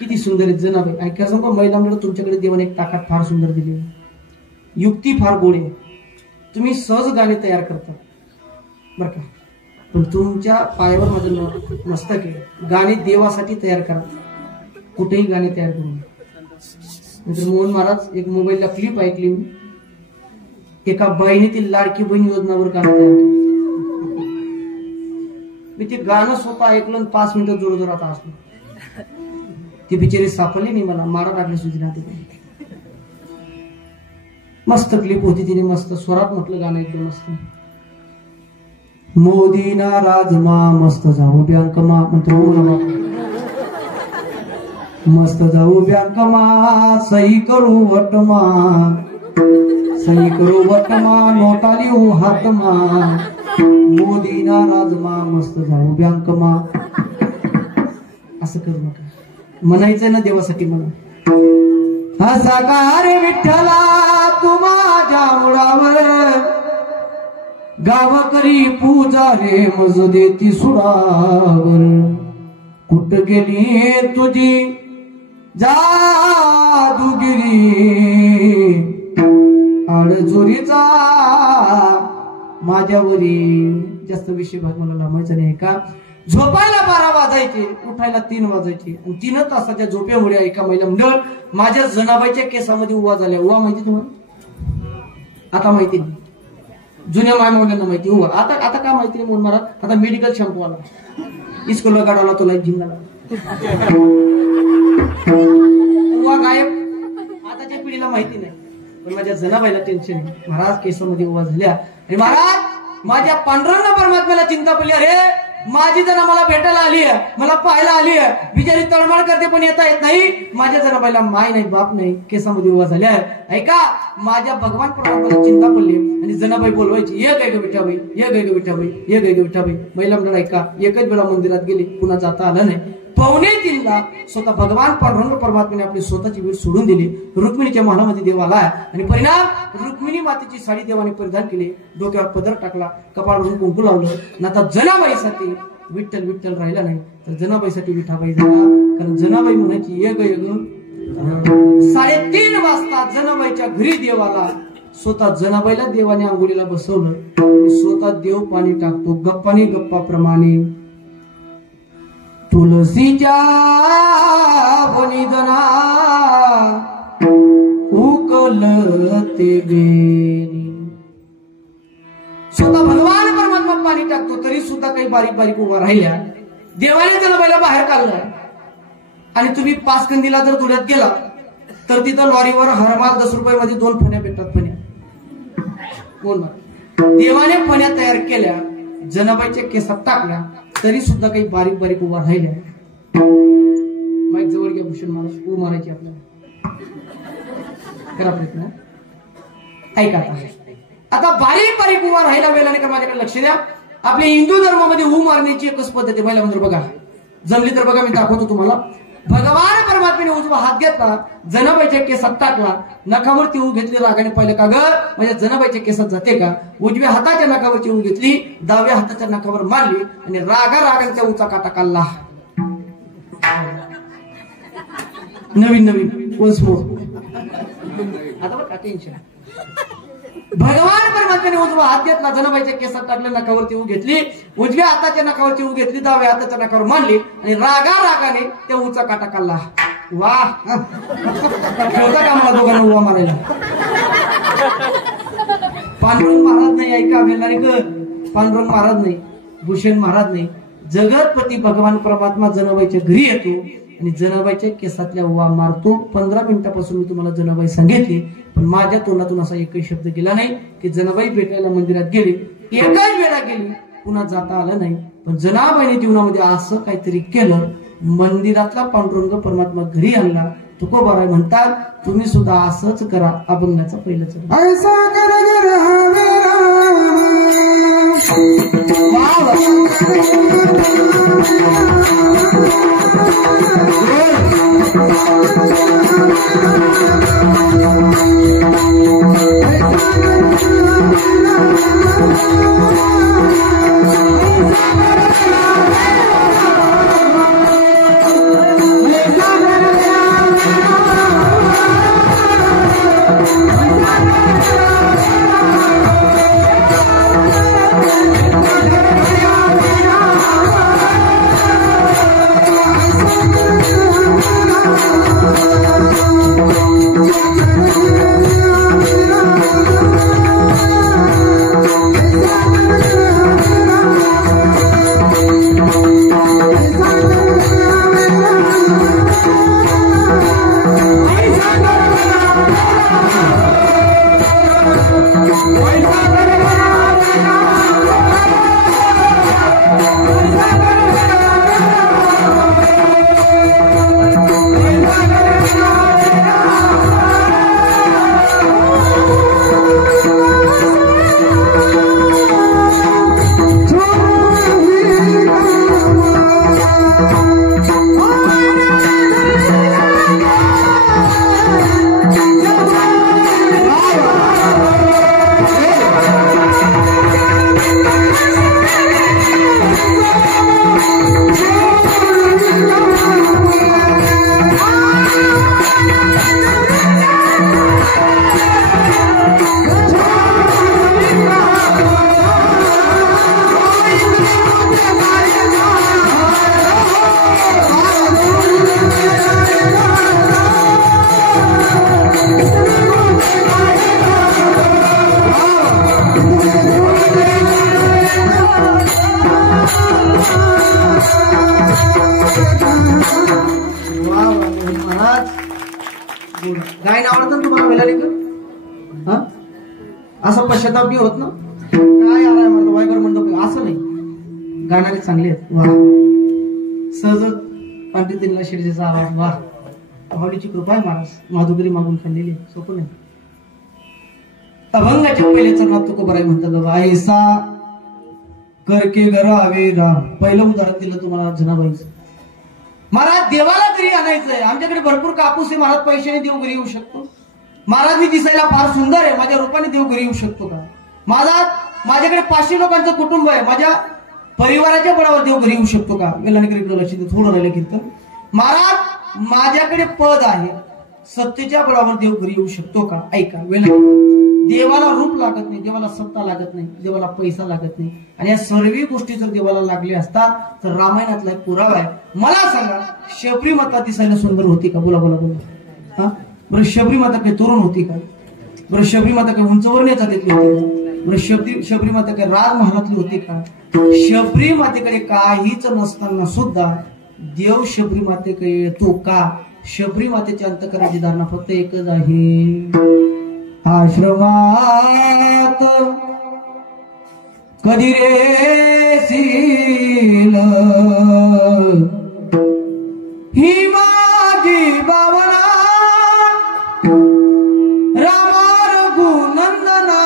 किती सुंदर आहेत जनाबाई. ऐका सांगू महिलांकडे तुमच्याकडे देवाने एक ताकद फार सुंदर दिली, युक्ती फार गोड आहे. तुम्ही सहज गाणे तयार करता बरं का. पण तुमच्या पायावर माझं मस्तक आहे. गाणी देवासाठी तयार करा, कुठेही गाणी तयार करू नंतर मोहन महाराज एक मोबाईलला क्लिप ऐकली मी, एका बाईने ती लाडकी बहीण योजनावर गाणं तयार केलं. मी ते गाणं स्वतः ऐकलं आणि 5 मिनिटं जोरजोरात असलो. ती बिचारी सापडली नाही मला, मारा टाकली सुजना. मस्त क्लिप होती, तिने मस्त स्वरात म्हटलं गाणं एकदम मस्त. मोदी नाराज मा मस्त जाऊ बँकमा म्हणतो, मस्त जाऊ बँकमा सही करू वटमा, सही करू वटमा नोटा लिहू हातमा, मोदी नाराज मा मस्त जाऊ बँकमा. असं करू नका, म्हणायचं ना देवासाठी म्हणा. असा कार विठ्ठला तू माझ्या मुळावर, गावकरी पूजा रे मज देती सुडावर, कुठ गेली तुझी जादूगिरी, आडजोरीचा माझ्यावरी. जास्त विषय भाग मला लांबायचा नाही का. झोपायला 12 वाजायचे, उठायला 3 वाजायचे, आणि 3 तासाच्या झोपेमुळे एका महिला मंडळ माझ्या जनाबाईच्या केसामध्ये उवा झाल्या. उवा माहिती तुम्हाला? आता माहिती नाही, जुन्या मायमावल्यांना माहिती उवा. आता काय माहिती नाही मोहन महाराज, आता मेडिकल शॅम्पू आला, इस्कूलला गाडवला तो लाईफ जिंकला. उवा गायब, आताच्या पिढीला माहिती नाही. पण माझ्या जनाबाईला टेन्शन आहे, महाराज केसामध्ये उवा झाल्या. आणि महाराज माझ्या पांडुरंग परमात्म्याला चिंता पडली, अरे माझी जना मला भेटायला आली आहे, मला पाहायला आली आहे, बिचारी तळमळ करते पण येता येत नाही. माझ्या जनाबाईला माय नाही बाप नाही, केसामध्ये उभा झाल्या. ऐका, माझ्या भगवान परमात्म्याला चिंता पडली आणि जनाबाई बोलवायची, ये गाय ग विठाबाई, ये गाय ग विठाबाई, ये गाय ग विठाबाई. महिला मंडळ ऐका, एकच वेळा मंदिरात गेली, पुन्हा जाता आलं नाही. 2:45 स्वतः भगवान पांडुरंग परमात्म्याने आपली स्वतःची वीर सोडून दिली. रुक्मिणीच्या महालामध्ये देव आला आणि परिणाम रुक्मिणी मातेची साडी देवाने परिधान केली, डोक्यावर पदर टाकला, कपाळावरून कुंकू लावलं. आणि आता जनाबाईसाठी विठ्ठल विठ्ठल राहिला नाही, तर जनाबाईसाठी विठाबाई झाला. कारण जनाबाई म्हणायची, ये ग ये ग. 3:30 वाजता जनाबाईच्या घरी देव आला. स्वतः जनाबाईला देवाने आंघोळीला बसवलं, स्वतः देव पाणी टाकतो गप्पानी गप्पाप्रमाणे. तुलसीच्या वनिदना उकलते गेली. स्वतः भगवान परमात्मा पाणी टाकतो, तरी सुद्धा काही बारीक बारीक उभा राहिल्या. देवाने त्याला पहिला बाहेर काढलाय. आणि तुम्ही पाचकंदीला जर धुळ्यात गेला तर तिथं लॉरीवर हरमाल 10 रुपयामध्ये 2 फण्या भेटतात. फण्या देवाने फण्या तयार केल्या, जनाबाईच्या केसात टाकल्या, तरी सुद्धा काही बारीक बारीक उभा राहिल्या. माईक जवळ घ्या भूषण महाराज, ऊ मारायची आपल्याला, करा प्रयत्न. ऐका आता बारीक बारीक उभा राहिला वेळाने का माझ्याकडे लक्ष द्या. आपल्या हिंदू धर्मामध्ये ऊ मारण्याची एकच पद्धत आहे. महिला मंदिर बघा, जमली तर बघा, मी दाखवतो तुम्हाला. भगवान परमात्म्याने उजवा हात घेतला, जनाबाईच्या केसात टाकला, नखावरती ऊ घेतली. रागाने पाहिलं का ग माझ्या जनाबाईच्या केसात जाते का. उजव्या हाताच्या नखावरची ऊ घेतली, डाव्या हाताच्या नखावर मारली आणि रागाने त्या ऊचा काटा काढला. नवीन वन्स मोर. आता बघा टेन्शन. भगवान परमात्म्याने उजवा हात घेतला, जनाबाईच्या केसात टाकले, नखावरती ऊ घेतली, उजव्या हाताच्या नखावरची ऊ घेतली, डाव्या हाताच्या नखावर मारली आणि रागाने त्या ऊचा काटा काढला. वाह, ठेवता का मला दोघांना उभा मारायला. पांडुरंग महाराज नाही, ऐका वेलारी ग, पांडुरंग महाराज नाही, भूषण महाराज नाही, जगतपती भगवान परमात्मा जनाबाईच्या घरी येतो आणि जनाबाईच्या केसातल्या उवा मारतो. 15 मिनिटापासून मी तुम्हाला जनाबाई सांगितली, पण माझ्या तोंडातून असा एकही शब्द गेला नाही की जनाबाई भेटायला मंदिरात गेली. एकाच वेळा गेली, पुन्हा जाता आलं नाही. पण जनाबाईने जीवनामध्ये असं काहीतरी केलं, मंदिरातला पांडुरंग परमात्मा घरी आणला. तुकोबाराय म्हणतात, तुम्ही सुद्धा असंच करा. अभंगाचा पहिलं चरण. Yeah. गायन आवडतं ना तुम्हाला वेलाणेकर? हा असं पश्चाताप बी होत ना काय आलाय म्हणतो वायगर म्हणतो असं नाही. गाणारे चांगले आहेत वा. सहज पंडित दिनला शिर्जेचा आवाज वा. माऊलीची कृपा आहे महाराज. माधुकरी मागून खाल्लेली सोपं नाही. अभंगाच्या पहिल्या चरणात तुकोबाराय म्हणतात बाबा ऐसा करके घरावे राम. पहिलं उदाहरण दिलं तुम्हाला जनाबाईचं. महाराज देवाला घरी आणायचंय. आमच्याकडे भरपूर कापूस आहे महाराज. पैशाने देव घरी येऊ शकतो. महाराज मी दिसायला फार सुंदर आहे. माझ्या रूपाने देव घरी येऊ शकतो का? माझ्याकडे 500 लोकांचं कुटुंब आहे. माझ्या परिवाराच्या बळावर देव घरी येऊ शकतो का? वेलाणेकर लक्ष दे. थोडं राहिलं कीर्तन. महाराज माझ्याकडे पद आहे. सत्तेच्या बळावर देव घरी येऊ शकतो का? ऐका वेलाणेकर. देवाला रूप लागत नाही. देवाला सत्ता लागत नाही. देवाला पैसा लागत नाही. आणि या सर्व गोष्टी जर देवाला लागल्या असतात तर रामायणातला एक पुरावा आहे. मला सांगा शबरी माता दिसायला सुंदर होती का? बोला बोला बोला. हा बरं शबरी माता काही तरुण होती का? बरं शबरी माता काही उंचवरणे चालली होती का? बरं शबरी माता काही राजमहालातली होती का? शबरी मातेकडे काहीच नसताना सुद्धा देव शबरी मातेकडे येतो का? शबरी मातेच्या अंतःकरणाची धारणा फक्त एकच आहे. आश्रमात कधी रेसील ही माझी भावना रामा रघुनंदना.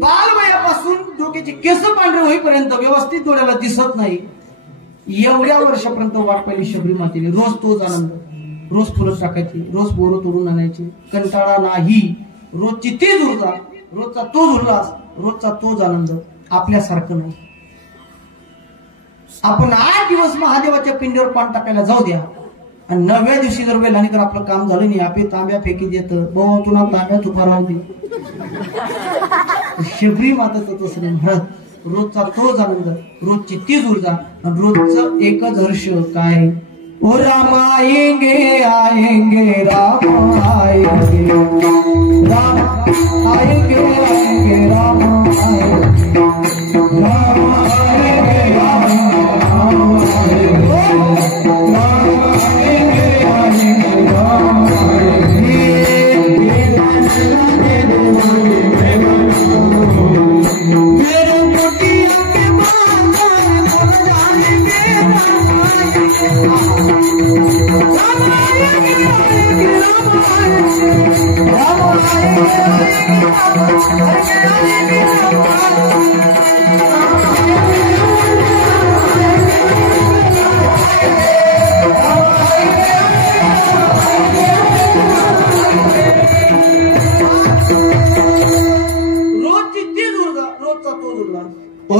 बालवयापासून डोक्याचे केस पांढरे होईपर्यंत व्यवस्थित डोळ्याला दिसत नाही एवढ्या वर्षापर्यंत वाट पाहिली शबरी मातेने. रोज तोच आनंद. रोज फुलं टाकायची. रोज बोरं तोडून आणायची. कंटाळा नाही. रोजची तीच ऊर्जा. रोजचा तोच उल्हास. रोजचा तोच आनंद. आपल्यासारखं नाही. आपण 8 दिवस महादेवाच्या पिंडीवर पान टाकायला जाऊ द्या आणि 9व्या दिवशी जर वेलाणेकर आपलं काम झालं नाही आपे तांब्या फेकी देत भाऊ तुला तांब्या तुपा राहू दे. शबरी माताचं तसं नाही महाराज. रोजचा तोच आनंद. रोजची तीच ऊर्जा. आणि रोजचं एकच हर्ष काय? ओ राम आएंगे आएंगे राम आएंगे राम आएंगे आएंगे राम आएंगे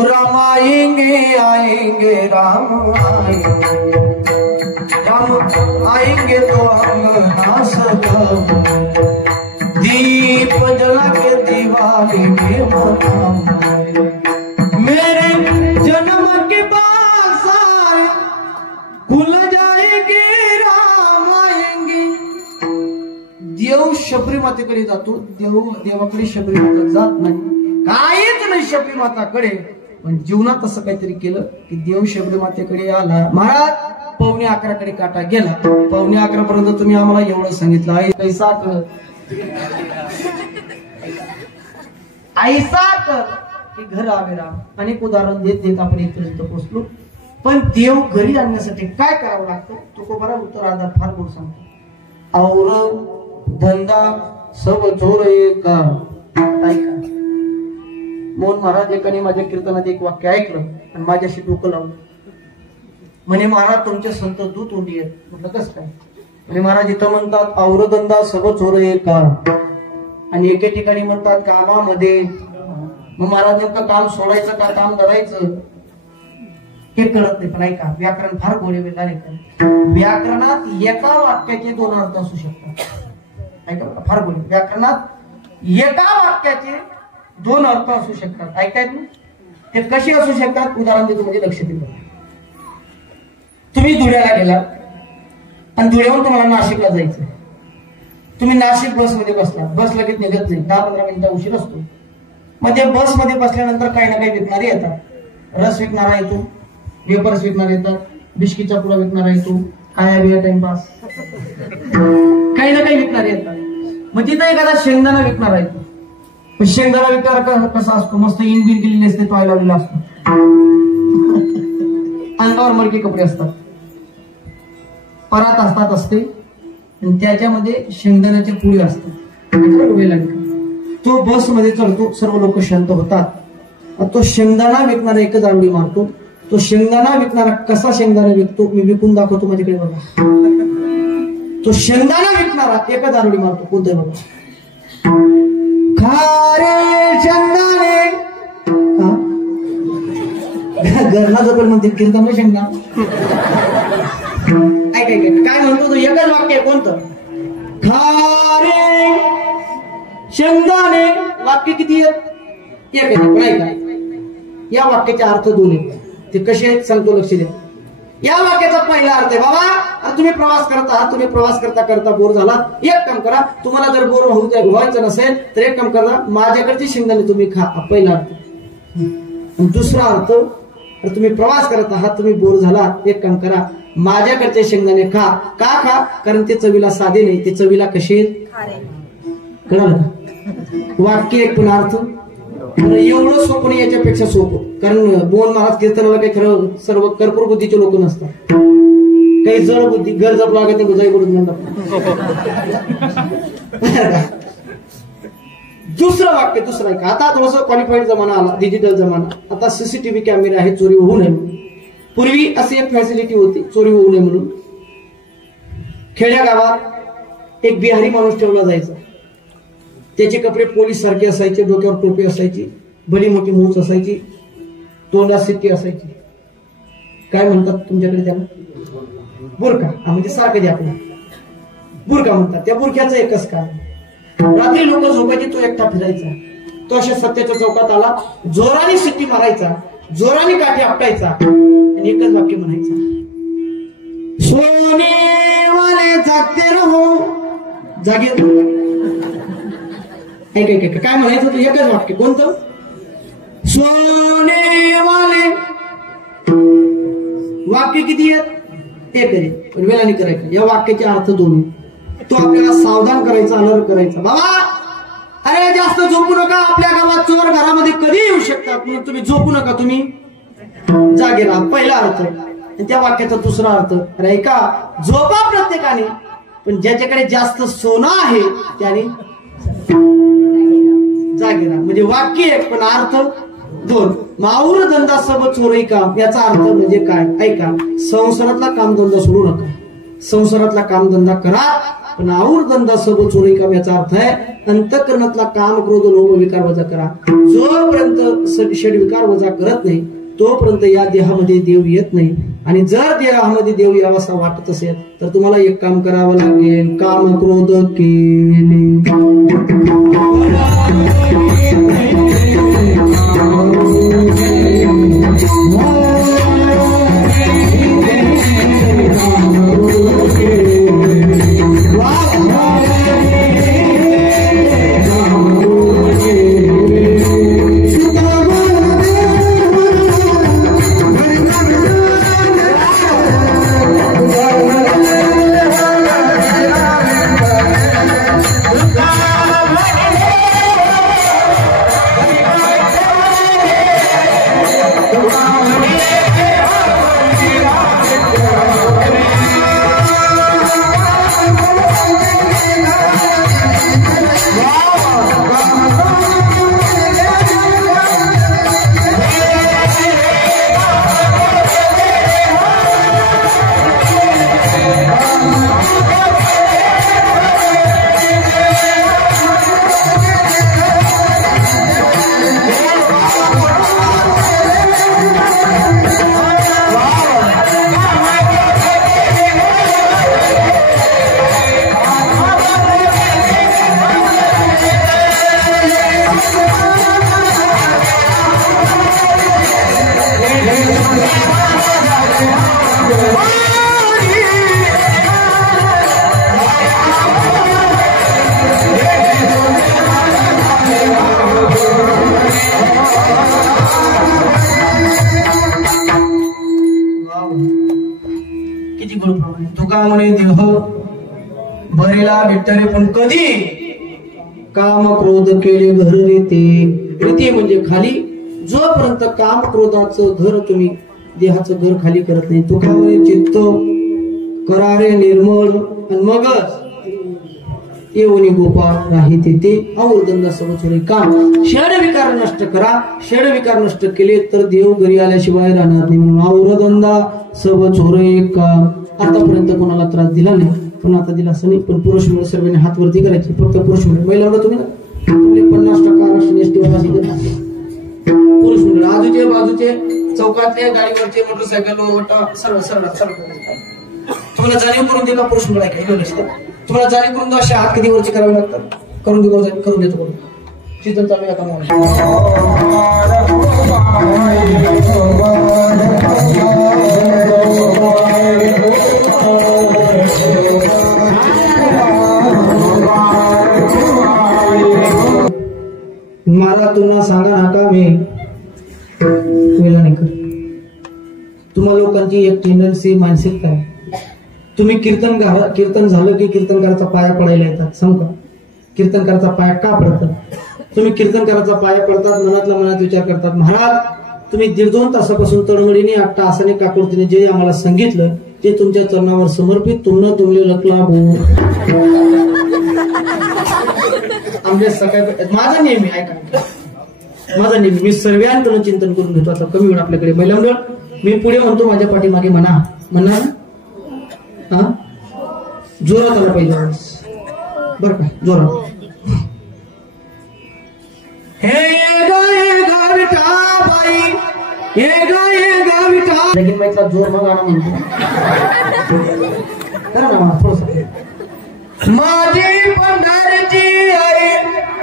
राम आएंगे राम आएंगे राम आएंगे तो हम सकब दीप जला के दिवाली में मनाएंगे मेरे जन्म के बाद सारे खुल जाएंगे राम आएंगे. देव शबरी मातेकडे जातो. देवाकडे शबरी माता जात नाही. काहीच नाही शबरी माताकडे. पण जीवनात असं काहीतरी केलं की देव शबरी मातेकडे आला. महाराज 11:45 काटा गेला. 11:45 पर्यंत तुम्ही आम्हाला एवढं सांगितलं ऐसा कर ऐसा कर की घर आवे राम. अनेक उदाहरण देत देत आपण इथपर्यंत पोहोचलो. पण देव घरी आणण्यासाठी काय करावं लागतं? तुकोबारा उत्तर आधार फार गोड सांगतो. और धंदा सब चोर का. मोहन महाराज एकाने माझ्या कीर्तनात एक वाक्य ऐकलं आणि माझ्याशी डोकं लावलं. म्हणे महाराज तुमचे संत दूत उंडी आहेत. म्हटलं कसं काय? म्हणजे महाराज इथं म्हणतात औरधंदा सब चोर का आणि एके ठिकाणी म्हणतात कामामध्ये. मग महाराज नेमकं काम सोडायचं का काम धरायचं हे कळत नाही. पण ऐका व्याकरण फार गोडे वेळेला. व्याकरणात एका वाक्याचे 2 अर्थ असू शकतात. ऐका फार गोडे. व्याकरणात एका वाक्याचे 2 अर्थ असू शकतात. ऐकायत ना ते कसे असू शकतात? उदाहरण देतो म्हणजे लक्ष देतो. तुम्ही धुळ्याला गेला आणि धुळ्याहून तुम्हाला नाशिकला जायचं. तुम्ही नाशिक बसमध्ये बसला. बस लगेच निघत नाही. 10-15 मिनिटं उशीर असतो. मग ते बसमध्ये बसल्यानंतर काही ना काही विकणारे येतात. रस विकणारा येतो. वेपर्स विकणारे येतात. बिस्किटचा पुडा विकणारा येतो. काय बिया टाइमपास काही ना काही विकणारे येतात. मग तिथं एखादा शेंगदाणा विकणार आहे. पण शेंगदाणा विकणार कसा असतो, मस्त इंबिन केलेली असते, टॉय लावलेला असतो, अंगावर मडके कपडे असतात, परात असतात असते, आणि त्याच्यामध्ये शेंगदाण्याच्या पुडी असतात. तो बस मध्ये चढतो, सर्व लोक शांत होतात. तो शेंगदाणा विकणारा एकच आरडी मारतो. तो शेंगदाणा विकणारा कसा शेंगदाणा विकतो मी विकून दाखवतो, माझ्याकडे बघा. तो शेंगदाणा विकणारा एकच आरडी मारतो, कोणतंही बघा. खारे शेंगदाणे घरला जवळ म्हणते कीर्तन शेंगदाणा. काय म्हणतो तो, एकच वाक्य कोणतं, खारे शेंगदाणे. वाक्य किती आहेत, एक आहे. पण ऐका, या वाक्याचे अर्थ दोन आहेत. ते कसे आहेत सांगतो, लक्ष द्या. या वाक्याचा पहिला अर्थ आहे, बाबा तुम्ही प्रवास करत आहात, तुम्ही प्रवास करता करता बोर झालात, एक काम करा, तुम्हाला जर बोर व्हायचं नसेल तर एक काम करा, माझ्याकडचे शेंगदाणे तुम्ही खा. पहिला अर्थ. आणि दुसरा अर्थ, तुम्ही प्रवास करत आहात, तुम्ही बोर झालात, एक काम करा, माझ्याकडचे शेंगदाणे खा. का खा, कारण ते चवीला साधे नाही, ते चवीला कसे कळालं का. वाक्य एक, पण अर्थ एवढं सोपं नाही, याच्यापेक्षा सोपं. कारण बोन महाराज कीर्तनाला काही खरं सर्व कर्पूर बुद्धीचे लोक नसतात, काही जड बुद्धी घर जप लागत गुजाई करून म्हणतात. दुसरं वाक्य, दुसरं आहे का, आता थोडस क्वालिफाईड जमाना आला, डिजिटल जमाना. आता सीसीटीव्ही कॅमेरे आहेत, चोरी होऊ नये म्हणून. पूर्वी अशी एक फॅसिलिटी होती, चोरी होऊ नये म्हणून. खेड्या गावात एक बिहारी माणूस ठेवला जायचा. त्याचे कपडे पोलीस सारखे असायचे, डोक्यावर टोपी असायची, भली मोठी मूछ असायची, तोंडात सिट्टी असायची. काय म्हणतात तुमच्याकडे त्याला, बुरका. म्हणजे सारखं जे आपलं बुरका म्हणतात. त्या बुरख्याचं एकच काय, रात्री लोक झोपायचे, तो एकटा फिरायचा. तो अशा सत्याच्या चौकात आला, जोराने सिट्टी मारायचा, जोराने काठी आपटायचा, आणि एकच वाक्य म्हणायचा, सोने वाले जागते रहो. जागे काय म्हणायचं, तू एकच वाक्य, कोणतं, सोने वाले. वाक्य किती आहेत, एक आहे, पण वेळाने करायचं. या वाक्याचे अर्थ दोन आहेत. तो आपल्याला सावधान करायचा, अलर्ट करायचा, बाबा अरे जास्त झोपू नका, आपल्या गावात चोर घरामध्ये कधी येऊ शकतात, म्हणून तुम्ही झोपू नका, तुम्ही जागे राहा. पहिला अर्थ. आणि त्या वाक्याचा दुसरा अर्थ, अरे ऐका, झोपा प्रत्येकाने, पण ज्याच्याकडे जास्त सोनं आहे त्याने जागे राहा. म्हणजे वाक्य एक, पण अर्थ दोन. माऊर धंदा सब चोरी काम, याचा अर्थ म्हणजे काय, ऐका, संसारातला कामधंदा सोडू नका, संसारातला कामधंदा करा, पण आऊर धंदा सब चोरी काम याचा अर्थ आहे अंतःकरणातला काम क्रोध लोभ विकार वजा करा. जोपर्यंत षडविकार वजा करत नाही तोपर्यंत या देहामध्ये देव येत नाही. आणि जर देहामध्ये देव यावासा वाटत असेल तर तुम्हाला एक काम करावं लागेल, काम क्रोध केले. तुका म्हणे देह बरे विठ्ठरीला विठ्ठरी पण कधी काम क्रोध केले घर रीती रीती म्हणजे खाली जोपर्यंत काम क्रोधाचं घर तुम्ही देहाचं घर खाली करत नाही तो काय चित्त करारे निर्मळ आणि मगच येऊनी गोपाळ राही ते आवृदंदा सर्वचोरी काम षड विकार नष्ट करा षड विकार नष्ट केले तर देव घरी आल्याशिवाय राहणार नाही म्हणून आवृदंदा सर्व चोर एक काम आतापर्यंत कोणाला त्रास दिला नाही पण आता दिला असं नाही पण पुरुष मुळे सर्वांनी हात वरती करायचे फक्त पुरुष मुळे महिलांना तुम्ही 50% आरक्षण एसटी पुरुष मंडळ आजूचे बाजूचे चौकातले गाडीवरचे मोटरसायकल सर्व सर्व सर्व तुम्हाला जाणीव करून दे का पुरुष मंडळ आहे तुम्हाला जाणीव करून दो अशा हात कधी वरचे करावे लागतात करून देतो करून सीझन चालू आता मला तुम्हाला सांगा नका मी कर तुम्हा लोकांची एक टेंडन्सी मानसिकता आहे तुम्ही कीर्तन झालं की कीर्तनकाराचा पाया पडायला येतात सांगू का कीर्तनकाराचा पाया का पडतात तुम्ही कीर्तनकाराचा पाया पडतात मनातला मनात विचार करतात महाराज तुम्ही 1.5-2 तासापासून तळमळीने 8 तासाने काकुळतीने जे आम्हाला सांगितलं ते तुमच्या चरणावर समर्पित तुमले लकला आमच्या सकाळी माझा नेहमी ऐका माझा नेहमी मी सर्वांकडून चिंतन करून घेतो आता कमी वेळ आपल्याकडे महिला मंडळ मी पुढे म्हणतो माझ्या पाठीमागे म्हणा हा जोरात आला पाहिजे बर का जोरात हे गा विठाबाई हे गा विठा लेकिन मैं इतना जोर में गाना म्हणतो करा ना थोडंसं माझी पंढरीची आई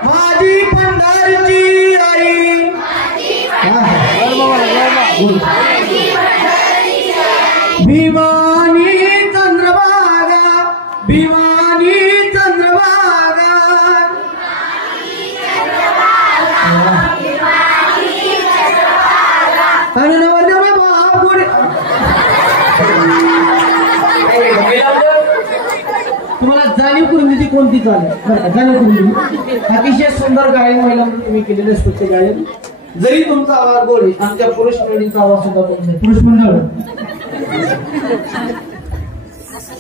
माझी पंढरीची आई भिवानी चंद्रभागा भिवानी चंद्रभागा तुम्हाला जाणीव करून दिली कोणती चालेल जाणीव करून दिली अतिशय सुंदर गायन महिला तुम्ही केलेले स्वच्छ गायन जरी तुमचा आवाज गोड आहे आमच्या पुरुष मंडळीचा आवाज सुद्धा तुमचा आहे पुरुष मंडळ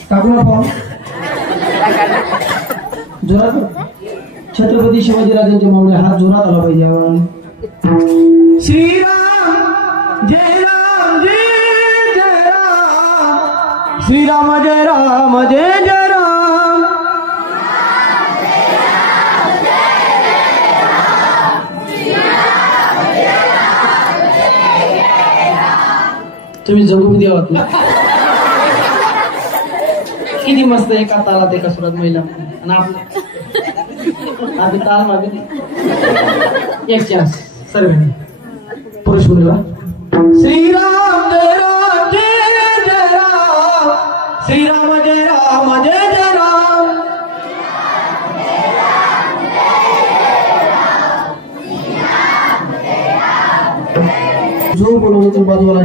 टाकून पाहू जोरात छत्रपती शिवाजीराजांच्या मावळे हात जोरात आला पाहिजे आवाज श्रीराम जय राम जय जय राम श्रीराम जय राम जय जय राम तुम्ही जगून द्यावात ना किती मस्त एका तालात एका सुरात महिला आणि आपलं आधी ताल मागे एक चान्स सर्वांनी पुरुष मुलगा श्रीराम जय राम जय जय राम श्रीराम जय राम जय जय राम जो बोलवलं तो बाजूला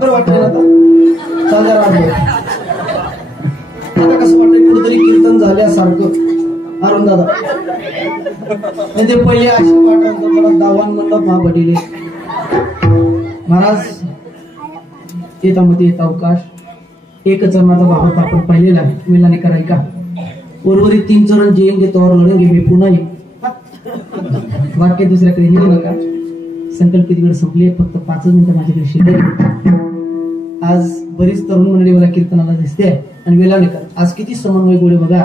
बरं वाटलं आता चालणार आता कसं वाटतंय कुठेतरी कीर्तन झाल्यासारखं अरुण दादा ते पहिले अशी वाटत मला दावान म्हणलं महाबडीले महाराज शेतामध्ये येत अवकाश एक चरणाचा भाव आपण पाहिलेला आहे मिलाने कराय का उर्वरित 3 चरण जिएंगे तो और लढेंगे मी पुन्हा येईल वाक्य दुसऱ्याकडे नेऊ नका संकल्प किती वेळ संपले फक्त 5 मिनिटं माझ्याकडे शिल्लक आज बरीच तरुण मंडळी मला कीर्तनाला दिसते आणि वेलानेकर आज किती समन्वय गोडे बघा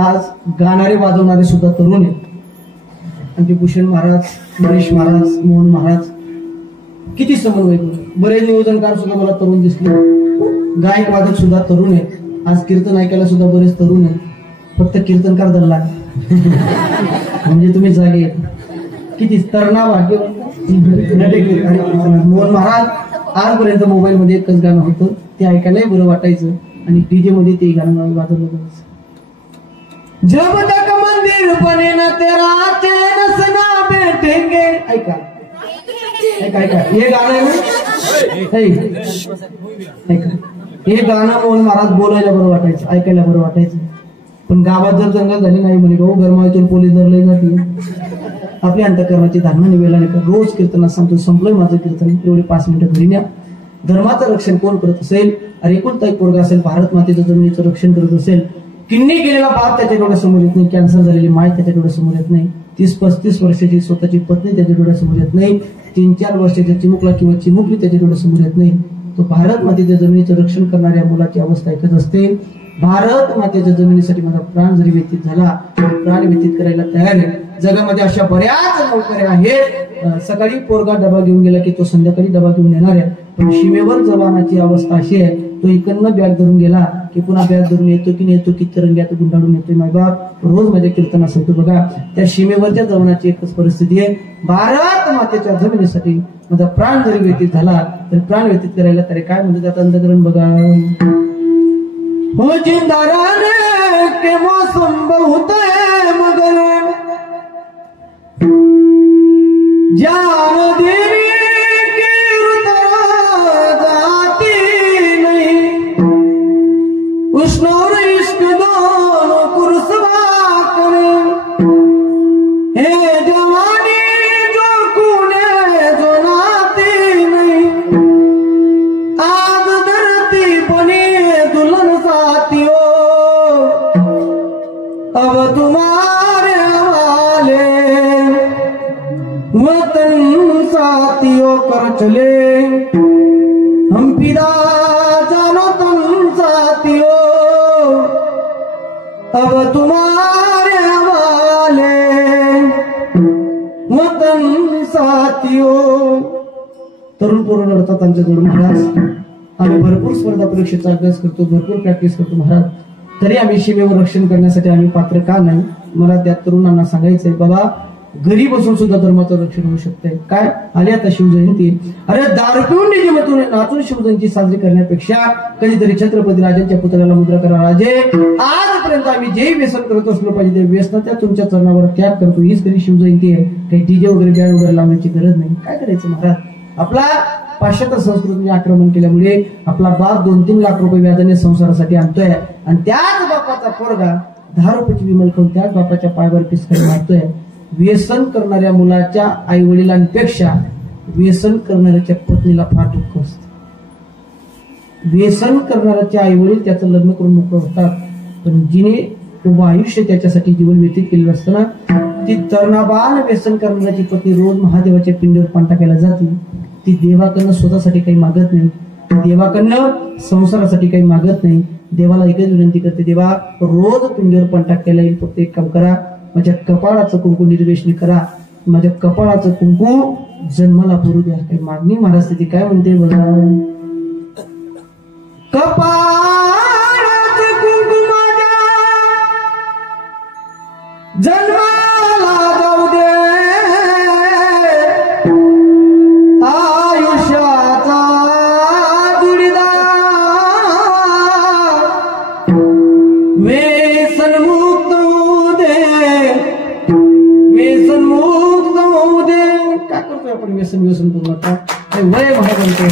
आज गाणारे वाजवणारे सुद्धा तरुण आहेत आमचे भूषण महाराज गणेश महाराज मोहन महाराज किती समन्वय गोडे बरेच नियोजनकार सुद्धा मला तरुण दिसले गायक वादक सुद्धा तरुण आहेत आज कीर्तन ऐकायला सुद्धा बरेच तरुण आहेत फक्त कीर्तनकार दल्ला म्हणजे तुम्ही जागे किती तरणा भाग्य मोहन महाराज आजपर्यंत मोबाईल मध्ये एकच गाणं होतं ते ऐकायलाही बरं वाटायचं आणि डीजे मध्ये ते गाणं वाजवलं जायचं जब तक मंदिर बने ना तेरा चैन सना बैठेंगे ऐका ऐका ऐका हे गाणं ऐका हे गाणं मोहन महाराज बोलायला बरं वाटायचं ऐकायला बरं वाटायचं पण गावात जर दंगल झाली नाही म्हणे भाऊ गरमाईतून पोलीस धरले जातील आपल्या अंतःकरणाची धारणा निवेला रोज कीर्तनात सांगतो संपलंय माझं कीर्तन एवढे 5 मिनिटं घरी न्या धर्माचं रक्षण कोण करत असेल अरे एकुलता एक पोरगा असेल भारत मातेचं जमिनीचं रक्षण करत असेल किन्नी गेलेला बाप त्याच्या डोळ्यासमोर येत नाही कॅन्सर झालेली माय त्याच्या डोळ्यासमोर येत नाही 30-35 वर्षाची स्वतःची पत्नी त्याच्या डोळ्यासमोर येत नाही 3-4 वर्षाच्या चिमुकला किंवा चिमुकली त्याच्या डोळ्यासमोर येत नाही तो भारत मातेच्या जमिनीचं रक्षण करणाऱ्या मुलाची अवस्था ऐकत असते भारत मातेच्या जमिनीसाठी माझा प्राण जरी व्यतीत झाला प्राण व्यतीत करायला तयार आहे जगामध्ये अशा बऱ्याच नोकऱ्या आहेत सकाळी पोरगा डबा घेऊन गेला की तो संध्याकाळी डबा घेऊन येणार आहे पण सीमेवर जवानाची अवस्था अशी आहे तो इकडनं बॅग धरून गेला की पुन्हा बॅग धरून येतो की येतो की तिरंग्यात गुंडाळून येतोय माय बाप रोज माझ्या कीर्तनात सांगतो बघा त्या सीमेवरच्या जवानाची एकच परिस्थिती आहे भारत मातेच्या जमिनीसाठी माझा प्राण जरी व्यतीत झाला तर प्राण व्यतीत करायला तरी काय म्हणते त्यात अंतकरण बघा हो जिंदा रहने के मौसम बहुत है मगर जान देने की रुत जाती नहीं उष्ण और इश्क दोनों को रुसवा करे हे जवानी जो कूने जो नाती नहीं आज धरती बनी दुल्हन साथियों अब तुम्हारे हवाले वतन साथियों कर चले हम फिदा जानो तुम साथियों अब तुम्हारे हवाले वतन साथियों तरुण पोरं लढतात आमच्याकडून महाराज आम्ही भरपूर स्पर्धा परीक्षेचा अभ्यास करतो भरपूर प्रॅक्टिस करतो महाराज तरी आम्ही सीमेवर रक्षण करण्यासाठी आम्ही पात्र का नाही मला त्या तरुणांना सांगायचंय बाबा घरी बसून सुद्धा धर्माचं रक्षण होऊ शकतंय काय आली आता शिवजयंती अरे दारू पिऊन निजमतून नाचून शिवजयंती साजरी करण्यापेक्षा कधीतरी छत्रपती राजांच्या पुतळ्याला मुद्रा करा राजे आजपर्यंत आम्ही जे व्यसन करत असलो पाहिजे ते व्यसन त्या तुमच्या चरणावर त्याग करतो हीच तरी शिवजयंती आहे काही डीजे वगैरे बँड वगैरे लावण्याची गरज नाही काय करायचं महाराज आपला पाश्चात्य संस्कृतीने आक्रमण केल्यामुळे आपला बाप 2-3 लाख रुपये व्याजाने संसारासाठी आणतोय आणि त्याच बापाचा पोरगा 10 रुपयाची विमल खाऊन त्याच बापाच्या पायावर पिस्कारी मारतोय व्यसन करणाऱ्या मुलाच्या आई वडिलांपेक्षा व्यसन करणाऱ्याच्या पत्नीला फार दुःख असतं व्यसन करणाऱ्याच्या आई वडील त्याचं लग्न करून मोकळं होतात पण जिने उभं आयुष्य त्याच्यासाठी जीवन व्यतीत केलेलं असताना ती तरुणाबाल व्यसन करणाऱ्याची पत्नी रोज महादेवाच्या पिंडीवर पान टाकायला जाते ती देवाकडनं स्वतःसाठी काही मागत नाही देवाकडनं संसारासाठी काही मागत नाही देवाला एकच विनंती करते देवा रोज पिंडीवर पान टाकायला येईल फक्त एक काम करा माझ्या कपाळाचं कुंकू निर्वेशनी करा माझ्या कपाळाचं कुंकू जन्माला पुरू द्या काही मागणी महाराज ती काय म्हणते बघा कपाळाचं कुंकू माझ्या जन्माला जाऊ दे आयुष्याचा जुडीदार व्यसनमुक्त होऊ दे व्यसनमुक्त होऊ दे काय करतोय आपण व्यसन करू नका वय महागणते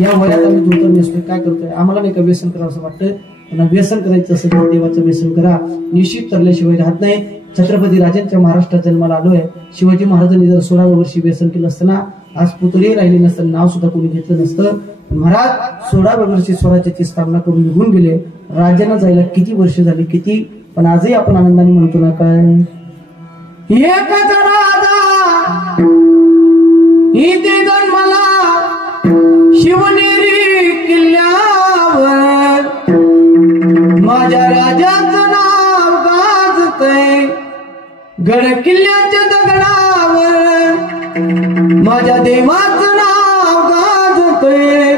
या वयात आम्ही धोतर नेसतोय, काय करतोय? आम्हाला नाही का व्यसन करावं असं वाटतं, पण व्यसन करायचं असेल तर देवाचं व्यसन करा, निश्चित तरल्याशिवाय राहत नाही. छत्रपती राजांच्या महाराष्ट्रात जन्माला आलोय. शिवाजी महाराजांनी जर 16व्या वर्षी व्यसन केलं असताना आज पुतळे राहिले नसतं, नाव सुद्धा कोणी घेतलं नसतं. पण महाराज 16व्या वर्षी स्वराज्याची स्थापना करून निघून गेले. राजांना जायला किती वर्ष झाली, किती, पण आजही आपण आनंदाने म्हणतो ना, काय एकच राजा इथे जन्माला शिवनेरी किल्ल्यावर, माझ्या राजाचं नाव गाजतंय गड किल्ल्याच्या दगडावर, माझ्या देवाचं नाव गाजतंय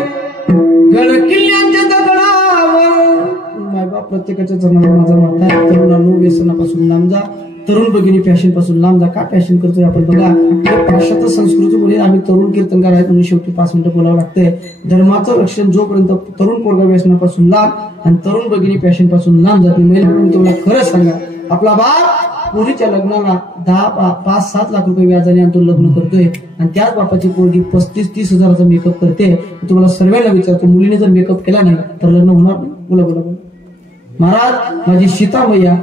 गड किल्ल्याच्या दगडावर. मायबाप प्रत्येकाच्या चरणावर माझा वाटा आहे. तरुणांनो, व्यसनापासून लांब जा. तरुण भगिनी फॅशन पासून लांब जा. का फॅशन करतोय आपण? बघा, पाश्चात्य संस्कृतीमुळे आम्ही तरुण कीर्तनकार आहेत म्हणून शेवटी 5 मिनिटं बोलावं लागतंय. धर्माचं रक्षण जोपर्यंत तरुण पोरगा व्यसनापासून लांब आणि तरुण भगिनी फॅशन पासून लांब जात नाही, महिला तेवढा खरं सांगा, आपला बाप पोरीच्या लग्नाला 5-7 लाख रुपये व्याजाने आणि तो लग्न करतोय आणि त्याच बापाची पोरगी 35-30 हजाराचा मेकअप करते. तुम्हाला सर्वांना विचारतो, मुलीने जर मेकअप केला नाही तर लग्न होणार नाही? बोला बोला बोला. महाराज, माझी सीतामैया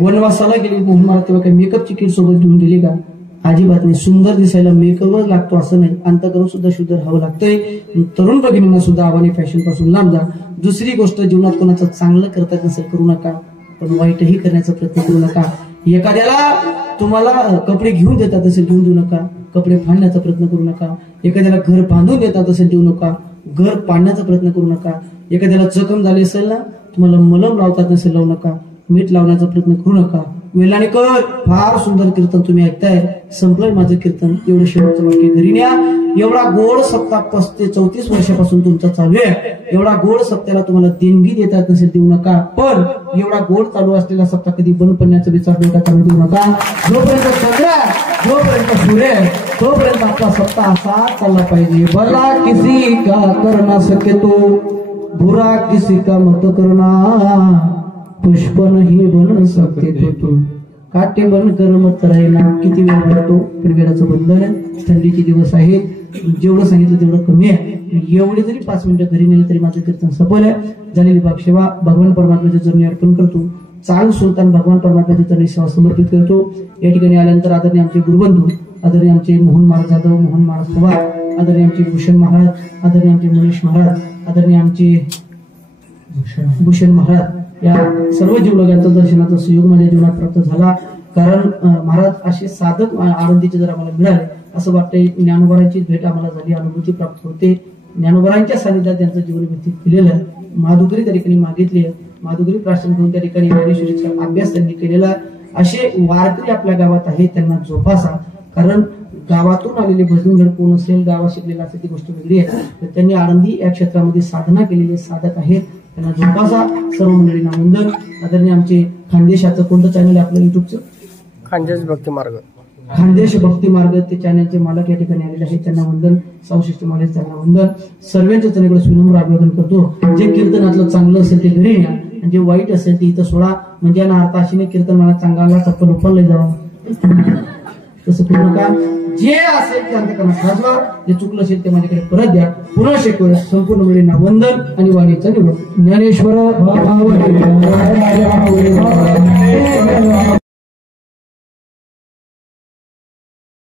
वनवासाला गेली मोहन महाराज, तेव्हा काही मेकअपची किट सोबत घेऊन गेली का? अजिबात नाही. सुंदर दिसायला मेकअपच लागतो असं नाही, अंतकरण सुद्धा शुद्ध राहावं लागतंय. तरुण भगिनींना सुद्धा आव्हाने फॅशन पासून लांब जा. दुसरी गोष्ट, जीवनात कोणाचं चांगलं करता नसेल करू नका, पण वाईटही करण्याचा प्रयत्न करू नका. एखाद्याला तुम्हाला कपडे घेऊन देतात असेल घेऊन देऊ नका, कपडे फाडण्याचा प्रयत्न करू नका. एखाद्याला घर बांधून देतात असेल देऊ नका, घर पाडण्याचा प्रयत्न करू नका. एखाद्याला जखम झाली असेल ना, तुम्हाला मलम लावतात नसेल लावू नका, मीठ लावण्याचा प्रयत्न करू नका. वेलाने कर. फार सुंदर कीर्तन तुम्ही ऐकताय. संपलंय माझं कीर्तन. एवढं शेवटचं वाक्य घरी न्या. एवढा गोड सप्ताह 34 वर्षापासून तुमचा चालू आहे. एवढा गोड सप्त्याला तुम्हाला देणगी देतात नसेल देऊ नका, पण एवढा गोड चालू असलेला सप्ताह कधी बंद पडण्याचा विचार डोक्यात चालू देऊ नका. जोपर्यंत चंद्र, जोपर्यंत सूर्य, तोपर्यंत आपला सप्ताह असा चालला पाहिजे. भला किसी का कर ना सके तो, बुरा किसी का मत करना, पुष्प नहीं बन सकते तो काटे बन कर मत राहिना. किती वेळ भरतो, पण वेळाचं बंधन आहे. थंडीचे दिवस आहेत, जेवढं सांगितलं तेवढं कमी आहे. एवढे जरी 5 मिनिटं घरी नेले तरी माझं कीर्तन सफल आहे. झालेली भाग सेवा भगवान परमात्म्याच्या चरणी अर्पण करतो. चांग सुलतान भगवान परमात्म्याच्या चरणी सेवा समर्पित करतो. या ठिकाणी आल्यानंतर आदरणीय आमचे गुरुबंधू, आदरणीय आमचे मोहन महाराज जाधव, मोहन महाराज पवार, आदरणीय आमचे भूषण महाराज, आदरणीय आमचे मनीष महाराज, आदरणीय आमचे भूषण महाराज, या सर्व जीवलगांचा दर्शनाचा सहयोग माझ्या जीवनात प्राप्त झाला. कारण महाराज असे साधक आनंदीचे जर आम्हाला मिळाले, असं वाटतंय ज्ञानोबरांची भेट आम्हाला झाली, अनुभूती प्राप्त होते. ज्ञानोबरांच्या सानिध्यात त्यांचं जीवन व्यतीत केलेलं आहे. माधुकरी त्या ठिकाणी मागितली आहे. माधुकरी प्राशन करून त्या ठिकाणी ज्ञानेश्वरीचा अभ्यास त्यांनी केलेला. असे वारकरी आपल्या गावात आहेत, त्यांना जोपासा. कारण गावातून आलेले भजनगड कोण असेल, गावात शिकलेला असेल ती गोष्ट वेगळी आहे. तर त्यांनी आनंदी या क्षेत्रामध्ये साधना केलेले साधक आहेत, त्यांना जोपासा. सर्व मंडळींना वंदन. आदरणीय आमचे खानदेशाचं कोणतं चॅनल आहे आपलं युट्यूबचं? खानदेश भक्ती मार्ग. खानदेश भक्ती मार्ग ते चॅनलचे मालक या ठिकाणी आलेले आहेत, त्यांना वंदन. सावशिष्ट मालेस त्यांना वंदन. सर्वांच्या चॅनलकडे सुनम्र अभिवादन करतो. जे कीर्तनातलं चांगलं असेल ते घरी या, आणि जे वाईट असेल ते इथं सोडा. म्हणजे ना अर्थ अशी नाही कीर्तन मला चांगला चप्पल उपरले जावं, तसं करू नका. जे असेल ते अंतकरणात साजवा, जे चुकलं असेल ते माझ्याकडे परत द्या. पुन्हा शिकवूया. संपूर्ण मुलींना वंदन आणि वाणीचा निवड. ज्ञानेश्वर